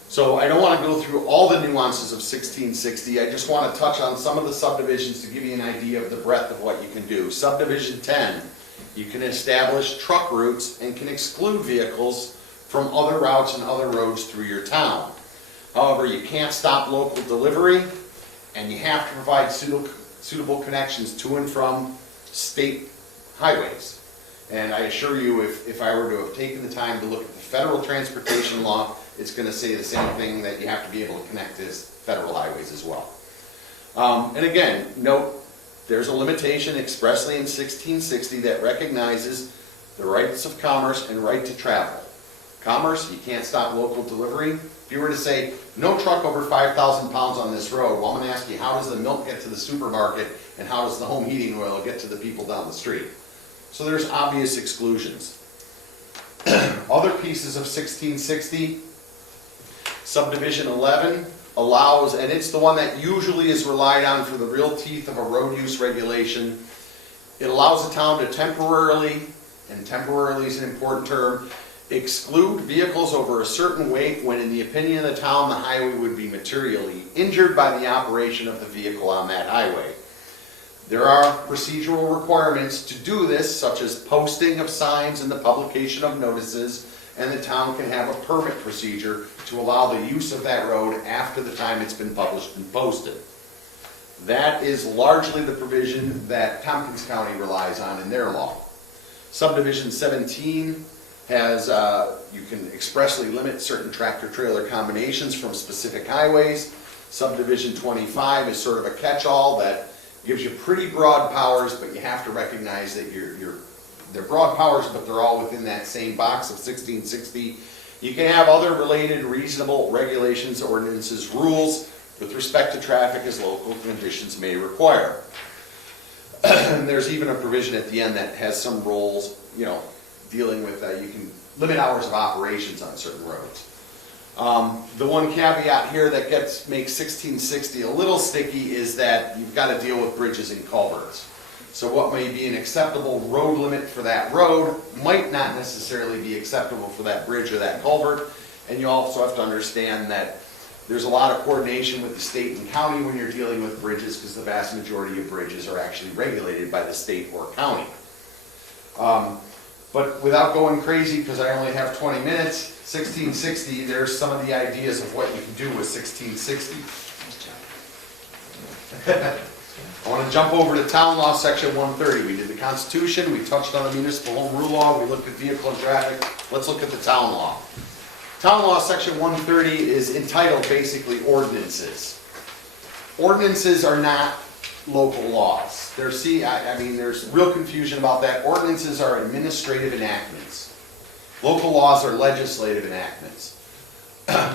So I don't want to go through all the nuances of 1660. I just want to touch on some of the subdivisions to give you an idea of the breadth of what you can do. Subdivision 10, you can establish truck routes and can exclude vehicles from other routes and other roads through your town. However, you can't stop local delivery, and you have to provide suitable connections to and from state highways. And I assure you, if I were to have taken the time to look at the federal transportation law, it's going to say the same thing, that you have to be able to connect to federal highways as well. And again, note, there's a limitation expressly in 1660 that recognizes the rights of commerce and right to travel. commerce, you can't stop local delivery. If you were to say, no truck over 5,000 pounds on this road, well, I'm gonna ask you, how does the milk get to the supermarket and how does the home heating oil get to the people down the street? So there's obvious exclusions. Other pieces of 1660, subdivision 11 allows, and it's the one that usually is relied on for the real teeth of a road use regulation. It allows the town to temporarily, and temporarily is an important term, exclude vehicles over a certain weight when in the opinion of the town, the highway would be materially injured by the operation of the vehicle on that highway. There are procedural requirements to do this, such as posting of signs and the publication of notices, and the town can have a permit procedure to allow the use of that road after the time it's been published and posted. That is largely the provision that Tompkins County relies on in their law. Subdivision 17 has, you can expressly limit certain tractor-trailer combinations from specific highways. Subdivision 25 is sort of a catch-all that gives you pretty broad powers, but you have to recognize that they're broad powers, but they're all within that same box of 1660. You can have other related reasonable regulations, ordinances, rules with respect to traffic as local conditions may require. And there's even a provision at the end that has some rules, you know, dealing with you can limit hours of operations on certain roads. The one caveat here that makes 1660 a little sticky is that you've got to deal with bridges and culverts. So what may be an acceptable road limit for that road might not necessarily be acceptable for that bridge or that culvert. And you also have to understand that there's a lot of coordination with the state and county when you're dealing with bridges, because the vast majority of bridges are actually regulated by the state or county. But without going crazy, because I only have 20 minutes, 1660, there's some of the ideas of what you can do with 1660. I want to jump over to Town Law, Section 130. We did the Constitution, we touched on the Municipal Home Rule Law, we looked at vehicle and traffic. Let's look at the Town Law. Town Law, Section 130 is entitled basically ordinances. Ordinances are not local laws. There's real confusion about that. Ordinances are administrative enactments. Local laws are legislative enactments.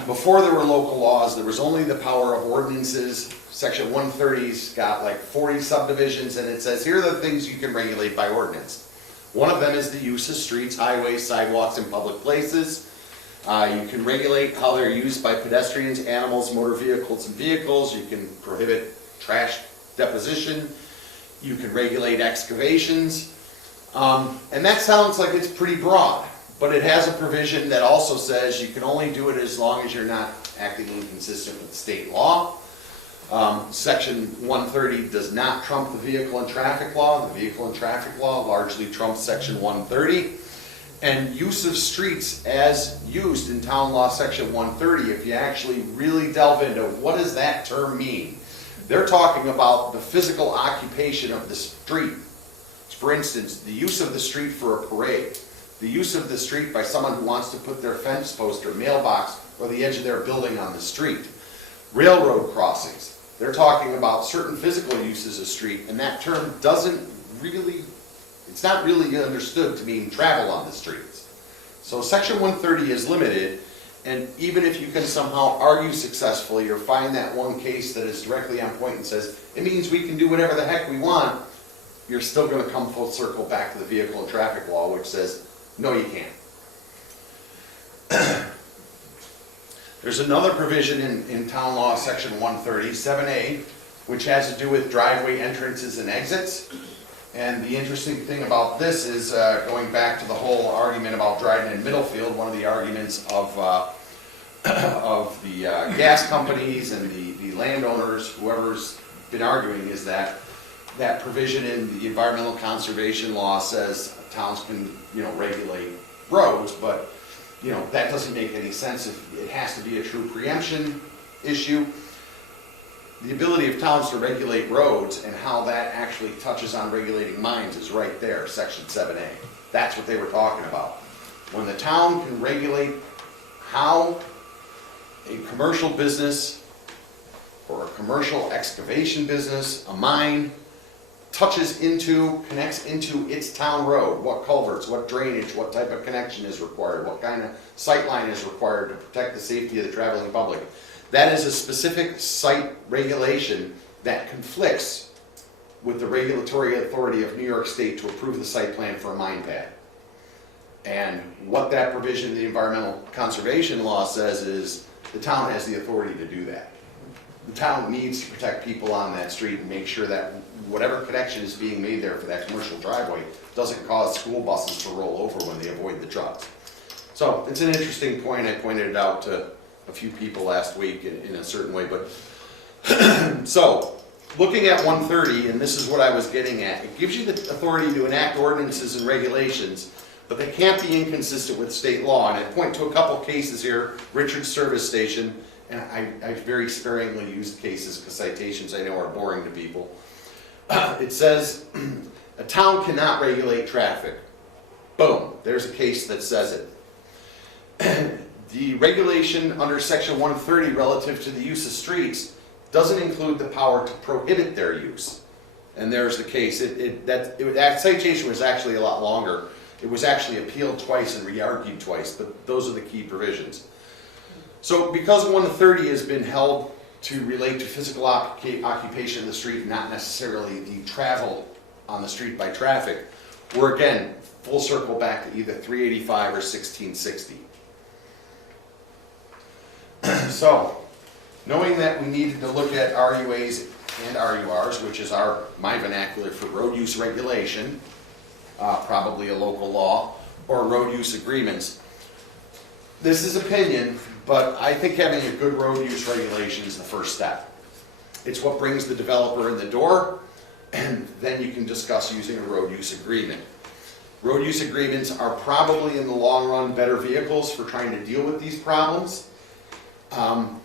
Before there were local laws, there was only the power of ordinances. Section 130's got like 40 subdivisions, and it says here are the things you can regulate by ordinance. One of them is the use of streets, highways, sidewalks, and public places. You can regulate how they're used by pedestrians, animals, motor vehicles, and vehicles. You can prohibit trash deposition. You can regulate excavations. And that sounds like it's pretty broad, but it has a provision that also says you can only do it as long as you're not acting inconsistent with state law. Section 130 does not trump the vehicle and traffic law. The vehicle and traffic law largely trumps Section 130. And use of streets as used in Town Law Section 130, if you actually really delve into what does that term mean, they're talking about the physical occupation of the street. For instance, the use of the street for a parade, the use of the street by someone who wants to put their fence post or mailbox or the edge of their building on the street. Railroad crossings, they're talking about certain physical uses of street, and that term doesn't really, it's not really understood to mean travel on the streets. So Section 130 is limited, and even if you can somehow argue successfully or find that one case that is directly on point and says, it means we can do whatever the heck we want, you're still going to come full circle back to the vehicle and traffic law, which says, no, you can't. There's another provision in Town Law Section 130, 7A, which has to do with driveway entrances and exits. And the interesting thing about this is, going back to the whole argument about Dryden and Middlefield, one of the arguments of the gas companies and the landowners, whoever's been arguing, is that that provision in the environmental conservation law says towns can, regulate roads, but, that doesn't make any sense if it has to be a true preemption issue. The ability of towns to regulate roads and how that actually touches on regulating mines is right there, Section 7A. That's what they were talking about. When the town can regulate how a commercial business or a commercial excavation business, a mine, touches into, connects into its town road, what culverts, what drainage, what type of connection is required, what kind of sight line is required to protect the safety of the traveling public. That is a specific site regulation that conflicts with the regulatory authority of New York State to approve the site plan for a mine pad. And what that provision of the environmental conservation law says is the town has the authority to do that. The town needs to protect people on that street and make sure that whatever connection is being made there for that commercial driveway doesn't cause school buses to roll over when they avoid the trucks. So it's an interesting point. I pointed it out to a few people last week in a certain way, but so looking at 130, and this is what I was getting at, it gives you the authority to enact ordinances and regulations, but they can't be inconsistent with state law. And I point to a couple cases here, Richard's Service Station, and I very sparingly used cases because citations I know are boring to people. It says a town cannot regulate traffic. Boom, there's a case that says it. The regulation under section 130 relative to the use of streets doesn't include the power to prohibit their use. And there's the case. That citation was actually a lot longer. It was actually appealed twice and re-argued twice, but those are the key provisions. So because 130 has been held to relate to physical occupation of the street, not necessarily the travel on the street by traffic, we're again full circle back to either 385 or 1660. So, knowing that we needed to look at RUAs and RURs, which is my vernacular for road use regulation, probably a local law, or road use agreements. This is opinion, but I think having a good road use regulation is the first step. It's what brings the developer in the door, and then you can discuss using a road use agreement. Road use agreements are probably in the long run better vehicles for trying to deal with these problems.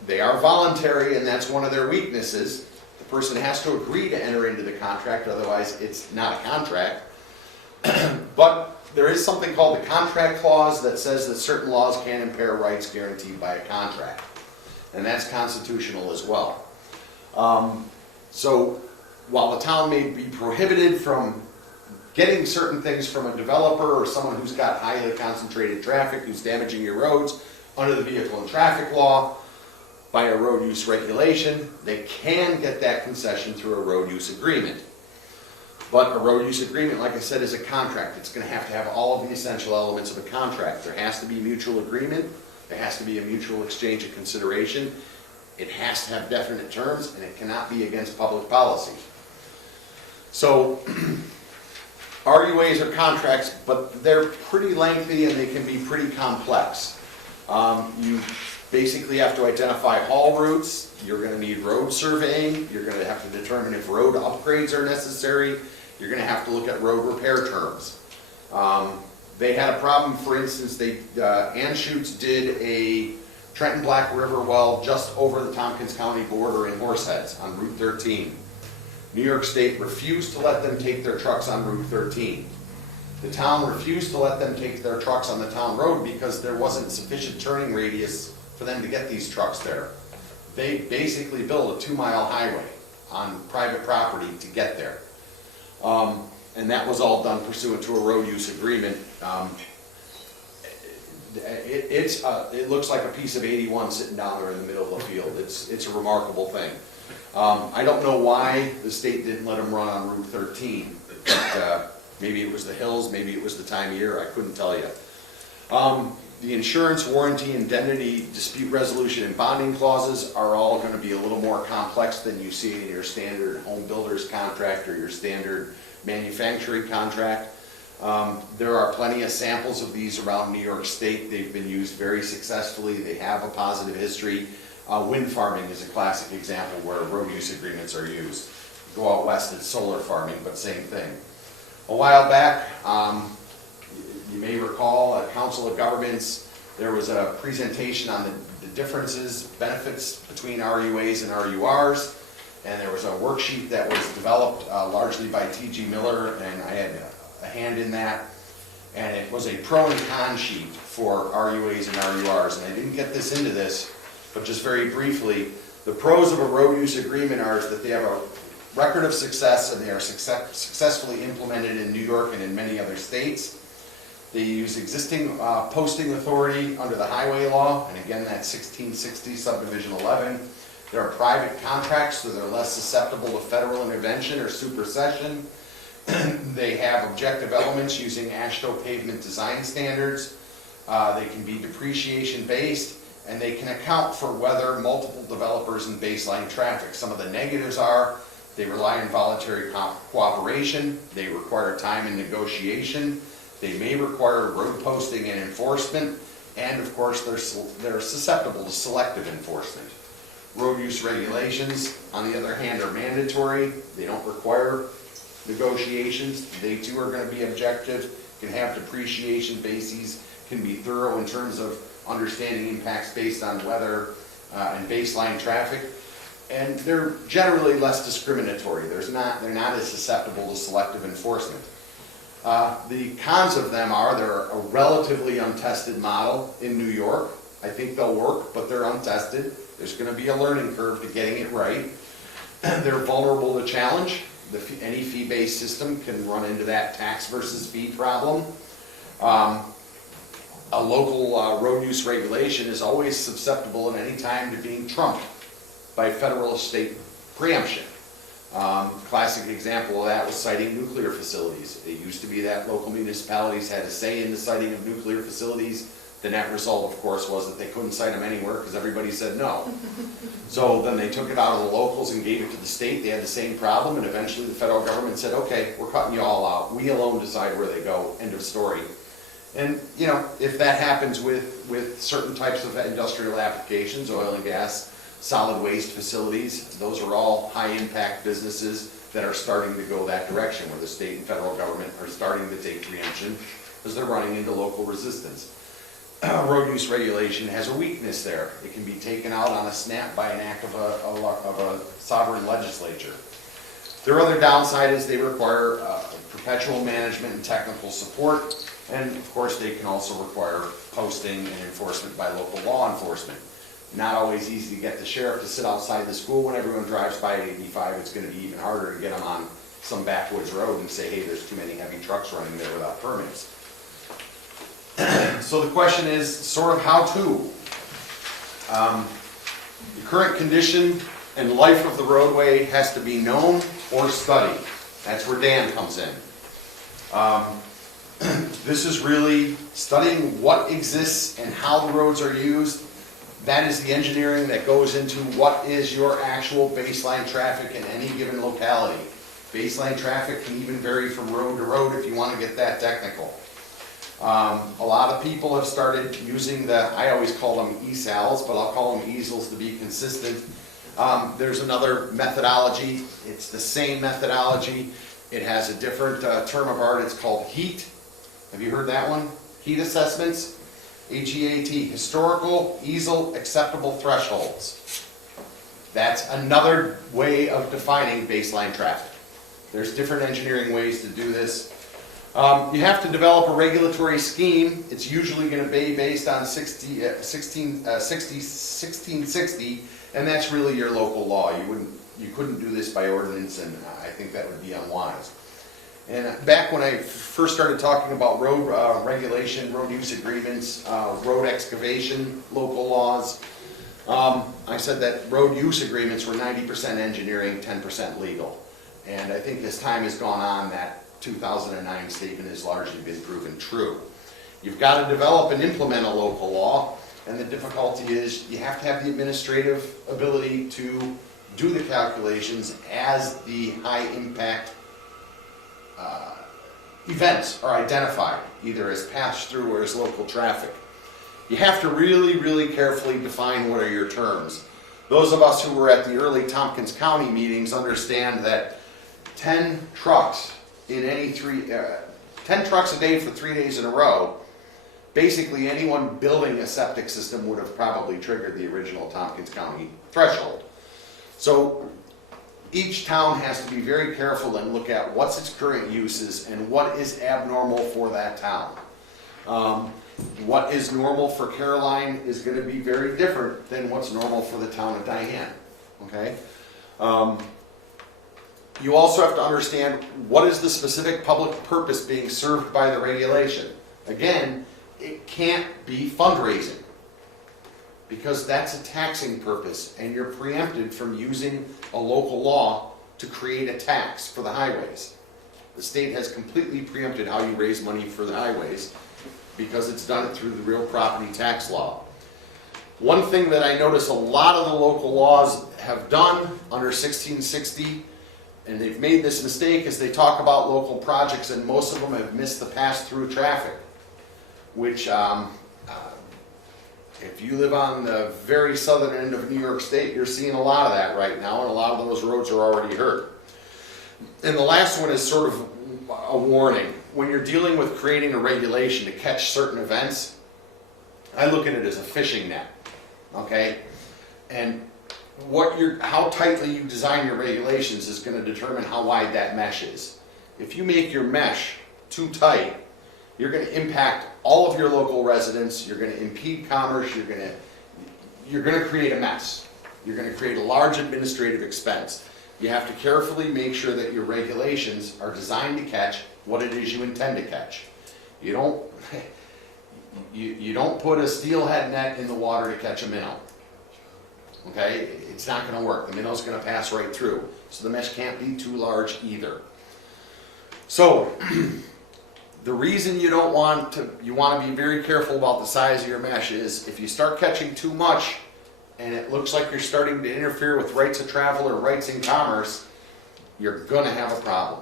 They are voluntary, and that's one of their weaknesses. The person has to agree to enter into the contract, otherwise it's not a contract. But there is something called the contract clause that says that certain laws can impair rights guaranteed by a contract. And that's constitutional as well. So while the town may be prohibited from getting certain things from a developer or someone who's got highly concentrated traffic, who's damaging your roads, under the vehicle and traffic law, by a road use regulation, they can get that concession through a road use agreement. But a road use agreement, like I said, is a contract. It's going to have all of the essential elements of a contract. There has to be mutual agreement. There has to be a mutual exchange of consideration. It has to have definite terms, and it cannot be against public policy. So, RUAs are contracts, but they're pretty lengthy and they can be pretty complex. You basically have to identify haul routes. You're going to need road surveying. You're going to have to determine if road upgrades are necessary. You're going to have to look at road repair terms. They had a problem, for instance, Anschutz did a Trenton Black River well just over the Tompkins County border in Horseheads on Route 13. New York State refused to let them take their trucks on Route 13. The town refused to let them take their trucks on the town road because there wasn't sufficient turning radius for them to get these trucks there. They basically built a 2-mile highway on private property to get there. And that was all done pursuant to a road use agreement. It looks like a piece of 81 sitting down there in the middle of the field. It's a remarkable thing. I don't know why the state didn't let them run on Route 13. But, maybe it was the hills, maybe it was the time of year, I couldn't tell you. The insurance, warranty, indemnity, dispute resolution, and bonding clauses are all going to be a little more complex than you see in your standard home builder's contract or your standard manufacturing contract. There are plenty of samples of these around New York State. They've been used very successfully. They have a positive history. Wind farming is a classic example where road use agreements are used. Go out west, it's solar farming, but same thing. A while back, you may recall at Council of Governments, there was a presentation on the differences, benefits between RUAs and RURs, and there was a worksheet that was developed largely by T.G. Miller, and I had a hand in that, and it was a pro and con sheet for RUAs and RURs, and I didn't get this into this, but just very briefly, the pros of a road use agreement are that they have record of success, and they are successfully implemented in New York and in many other states. They use existing posting authority under the highway law, and again, that's 1660 subdivision 11. There are private contracts, so they're less susceptible to federal intervention or supersession. They have objective elements using AASHTO pavement design standards. They can be depreciation based, and they can account for weather, multiple developers, and baseline traffic. Some of the negatives are they rely on voluntary cooperation, they require time and negotiation, they may require road posting and enforcement, and of course they're susceptible to selective enforcement. Road use regulations, on the other hand, are mandatory. They don't require negotiations. They too are going to be objective, can have depreciation bases, can be thorough in terms of understanding impacts based on weather and baseline traffic. And they're generally less discriminatory. They're not as susceptible to selective enforcement. The cons of them are they're a relatively untested model in New York. I think they'll work, but they're untested. There's going to be a learning curve to getting it right. They're vulnerable to challenge. Any fee-based system can run into that tax versus fee problem. A local road use regulation is always susceptible at any time to being trumped by federal or state preemption. Classic example of that was siting nuclear facilities. It used to be that local municipalities had a say in the siting of nuclear facilities. The net result, of course, was that they couldn't site them anywhere because everybody said no. So then they took it out of the locals and gave it to the state. They had the same problem, and eventually the federal government said, okay, we're cutting you all out. We alone decide where they go, end of story. And, you know, if that happens with certain types of industrial applications, oil and gas, solid waste facilities, those are all high-impact businesses that are starting to go that direction, where the state and federal government are starting to take preemption because they're running into local resistance. Road use regulation has a weakness there. It can be taken out on a snap by an act of a sovereign legislature. Their other downside is they require perpetual management and technical support, and of course they can also require posting and enforcement by local law enforcement. Not always easy to get the sheriff to sit outside the school when everyone drives by 85. It's going to be even harder to get them on some backwoods road and say, hey, there's too many heavy trucks running there without permits. So the question is sort of how to. The current condition and life of the roadway has to be known or studied. That's where Dan comes in. This is really studying what exists and how the roads are used. That is the engineering that goes into what is your actual baseline traffic in any given locality. Baseline traffic can even vary from road to road if you want to get that technical. A lot of people have started using I always call them ESALs, but I'll call them easels to be consistent. There's another methodology. It's the same methodology. It has a different term of art. It's called HEAT. Have you heard that one? HEAT assessments. HEAT, historical easel acceptable thresholds. That's another way of defining baseline traffic. There's different engineering ways to do this. You have to develop a regulatory scheme. It's usually going to be based on 1660, and that's really your local law. You couldn't do this by ordinance, and I think that would be unwise. And back when I first started talking about road regulation, road use agreements, road excavation, local laws, I said that road use agreements were 90% engineering, 10% legal. And I think as time has gone on, that 2009 statement has largely been proven true. You've got to develop and implement a local law, and the difficulty is you have to have the administrative ability to do the calculations as the high impact events are identified, either as pass-through or as local traffic. You have to really, really carefully define what are your terms. Those of us who were at the early Tompkins County meetings understand that 10 trucks in 10 trucks a day for 3 days in a row, basically anyone building a septic system would have probably triggered the original Tompkins County threshold. So each town has to be very careful and look at what's its current uses and what is abnormal for that town. What is normal for Caroline is going to be very different than what's normal for the town of Diane. Okay? you also have to understand what is the specific public purpose being served by the regulation. Again, it can't be fundraising, because that's a taxing purpose, and you're preempted from using a local law to create a tax for the highways. The state has completely preempted how you raise money for the highways, because it's done it through the real property tax law. One thing that I notice a lot of the local laws have done under 1660, and they've made this mistake, is they talk about local projects, and most of them have missed the pass-through traffic, which if you live on the very southern end of New York State, you're seeing a lot of that right now, and a lot of those roads are already hurt. And the last one is sort of a warning. When you're dealing with creating a regulation to catch certain events, I look at it as a fishing net, okay? And how tightly you design your regulations is going to determine how wide that mesh is. If you make your mesh too tight, you're going to impact all of your local residents, you're going to impede commerce, you're going to create a mess. You're going to create a large administrative expense. You have to carefully make sure that your regulations are designed to catch what it is you intend to catch. You don't, you don't put a steelhead net in the water to catch a minnow. Okay? It's not going to work. The minnow's going to pass right through. So the mesh can't be too large either. So, the reason you want to be very careful about the size of your mesh is if you start catching too much and it looks like you're starting to interfere with rights of travel or rights in commerce, you're going to have a problem.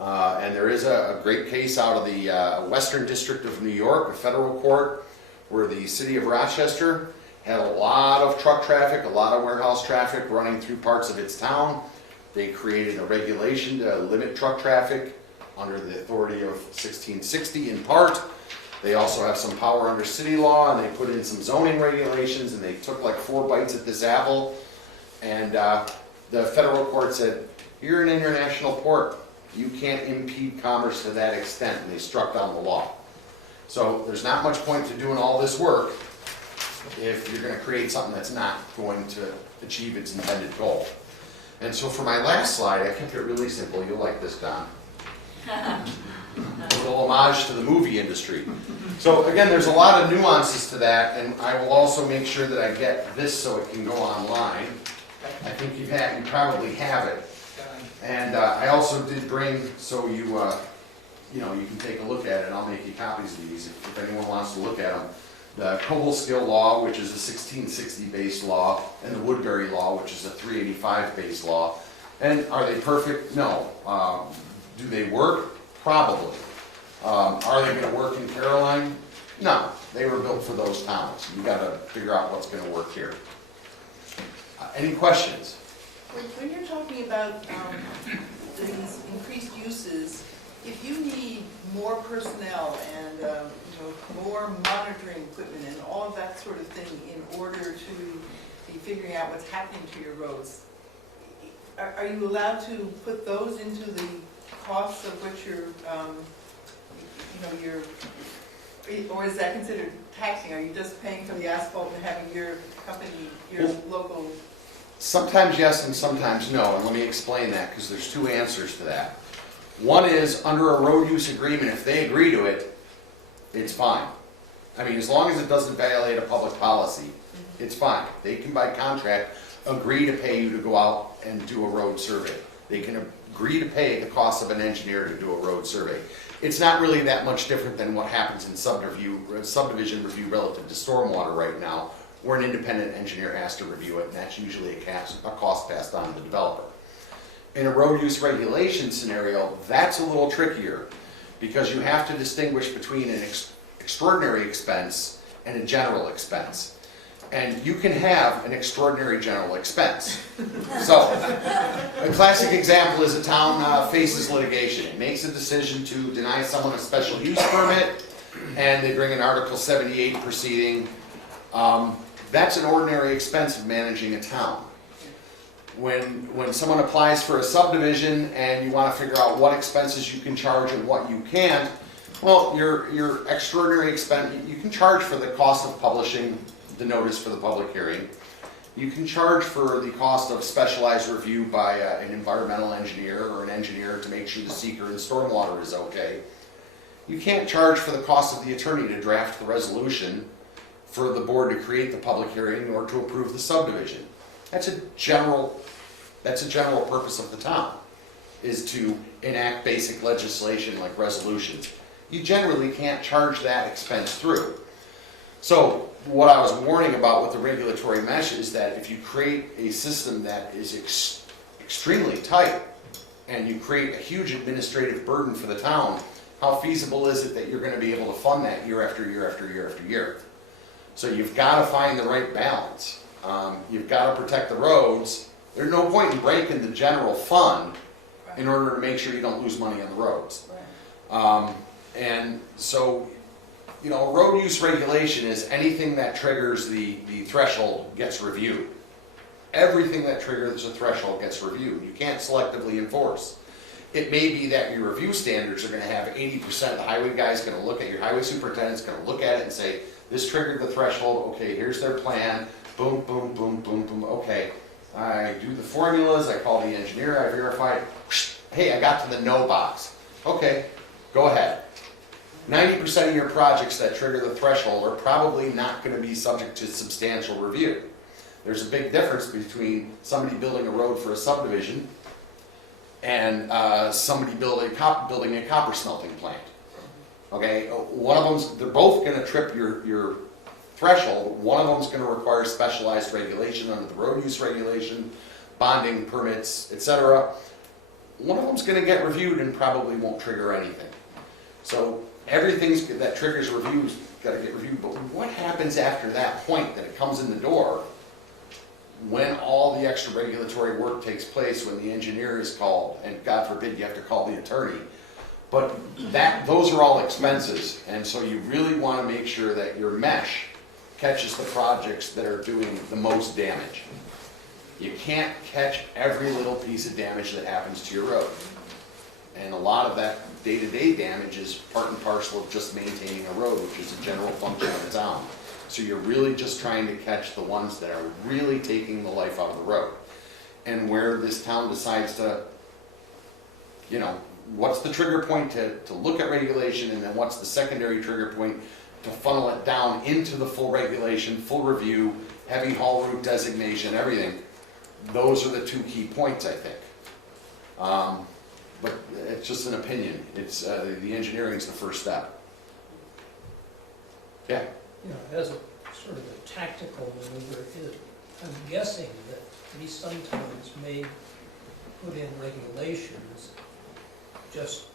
And there is a great case out of the Western District of New York, a federal court, where the city of Rochester had a lot of truck traffic, a lot of warehouse traffic running through parts of its town. They created a regulation to limit truck traffic under the authority of 1660 in part. They also have some power under city law, and they put in some zoning regulations, and they took like 4 bites at this apple. And the federal court said, you're an international port. You can't impede commerce to that extent, and they struck down the law. So there's not much point to doing all this work if you're going to create something that's not going to achieve its intended goal. And so for my last slide, I kept it really simple. You'll like this, Don. A little homage to the movie industry. So again, there's a lot of nuances to that, and I will also make sure that I get this so it can go online. I think you probably have it. And I also did bring, so you can take a look at it. I'll make you copies of these if anyone wants to look at them. The Cobleskill Law, which is a 1660 based law, and the Woodbury Law, which is a 385 based law. And are they perfect? No. Do they work? Probably. Are they going to work in Caroline? No. They were built for those towns. You've got to figure out what's going to work here. Any questions? When you're talking about these increased uses, if you need more personnel and more monitoring equipment and all of that sort of thing in order to be figuring out what's happening to your roads, are you allowed to put those into the costs of what or is that considered taxing? Are you just paying for the asphalt and having your company, your local? Sometimes yes and sometimes no, and let me explain that because there's 2 answers to that. One is under a road use agreement, if they agree to it, it's fine. I mean, as long as it doesn't violate a public policy, it's fine. They can by contract agree to pay you to go out and do a road survey. They can agree to pay the cost of an engineer to do a road survey. It's not really that much different than what happens in subdivision review relative to stormwater right now, where an independent engineer has to review it, and that's usually a cost passed on to the developer. In a road use regulation scenario, that's a little trickier because you have to distinguish between an extraordinary expense and a general expense. And you can have an extraordinary general expense. So, a classic example is a town faces litigation. It makes a decision to deny someone a special use permit, and they bring an Article 78 proceeding. That's an ordinary expense of managing a town. When someone applies for a subdivision and you want to figure out what expenses you can charge and what you can't, well, your extraordinary expense, you can charge for the cost of publishing the notice for the public hearing. You can charge for the cost of specialized review by an environmental engineer or an engineer to make sure the seeker and stormwater is okay. You can't charge for the cost of the attorney to draft the resolution, for the board to create the public hearing, or to approve the subdivision. That's a general purpose of the town, is to enact basic legislation like resolutions. You generally can't charge that expense through. So what I was warning about with the regulatory mesh is that if you create a system that is extremely tight and you create a huge administrative burden for the town, how feasible is it that you're going to be able to fund that year after year after year after year? So you've got to find the right balance. You've got to protect the roads. There's no point in breaking the general fund in order to make sure you don't lose money on the roads. And so, you know, road use regulation is anything that triggers the threshold gets reviewed. Everything that triggers a threshold gets reviewed. You can't selectively enforce. It may be that your review standards are going to have 80% of the highway guys going to look at, your highway superintendent's going to look at it and say, this triggered the threshold, okay, here's their plan, boom, boom, boom, boom, boom, okay. I do the formulas, I call the engineer, I verify it, hey, I got to the no box. Okay, go ahead. 90% of your projects that trigger the threshold are probably not going to be subject to substantial review. There's a big difference between somebody building a road for a subdivision and somebody building a copper smelting plant. Okay, one of them's, they're both going to trip your threshold. One of them's going to require specialized regulation under the road use regulation, bonding permits, etc. One of them's going to get reviewed and probably won't trigger anything. So everything that triggers reviews got to get reviewed. But what happens after that point that it comes in the door, when all the extra regulatory work takes place, when the engineer is called, and God forbid you have to call the attorney? But those are all expenses, and so you really want to make sure that your mesh catches the projects that are doing the most damage. You can't catch every little piece of damage that happens to your road. And a lot of that day-to-day damage is part and parcel of just maintaining a road, which is a general function of the town. So you're really just trying to catch the ones that are really taking the life out of the road. And where this town decides to, you know, what's the trigger point to look at regulation, and then what's the secondary trigger point to funnel it down into the full regulation, full review, heavy haul route designation, everything. Those are the two key points, I think. But it's just an opinion. It's the engineering's the first step. Yeah. You know, as a sort of a tactical maneuver, I'm guessing that we sometimes may put in regulations just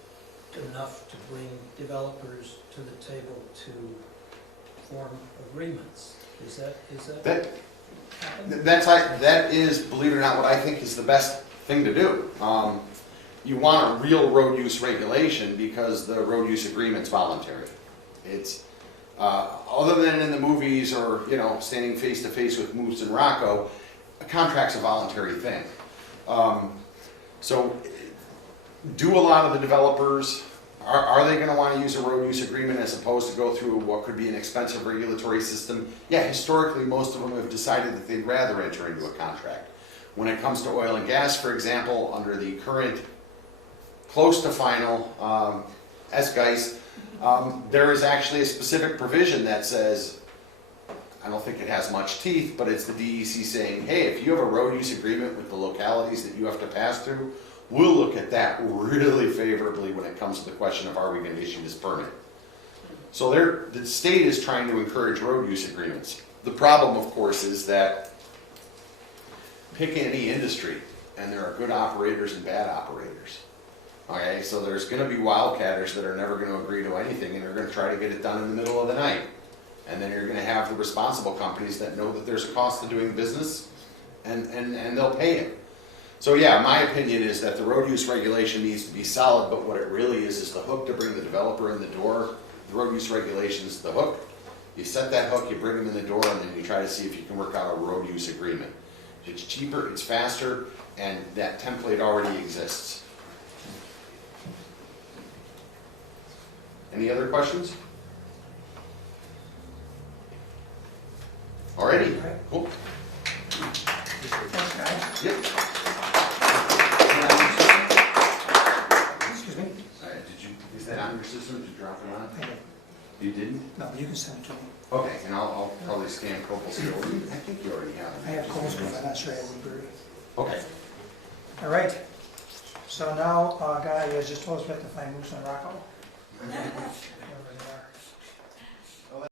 enough to bring developers to the table to form agreements. Is that happen? That is, believe it or not, what I think is the best thing to do. You want a real road use regulation because the road use agreement's voluntary. It's other than in the movies or, you know, standing face to face with Moose and Rocco, a contract's a voluntary thing. So do a lot of the developers, are they going to want to use a road use agreement as opposed to go through what could be an expensive regulatory system? Yeah, historically most of them have decided that they'd rather enter into a contract. When it comes to oil and gas, for example, under the current close to final SGICE, there is actually a specific provision that says, I don't think it has much teeth, but it's the DEC saying, hey, if you have a road use agreement with the localities that you have to pass through, we'll look at that really favorably when it comes to the question of are we going to issue this permit. So the state is trying to encourage road use agreements. The problem, of course, is that pick any industry, and there are good operators and bad operators. Okay, so there's going to be wildcatters that are never going to agree to anything, and they're going to try to get it done in the middle of the night. And then you're going to have the responsible companies that know that there's a cost to doing business, and they'll pay it. So yeah, my opinion is that the road use regulation needs to be solid, but what it really is the hook to bring the developer in the door. The road use regulation is the hook. You set that hook, you bring them in the door, and then you try to see if you can work out a road use agreement. It's cheaper, it's faster, and that template already exists. Any other questions? Alrighty, cool. guys. Yep. Excuse me? Did you, is that on your system? Did you drop it on? I did. You didn't? No, you can send it to me. Okay, and I'll probably scan Copel's. I think you already have I it. have Coles, but I'm not sure I have Woodbury. Okay. All right. So now, Guy has just told us we have to find Moose and Rocco.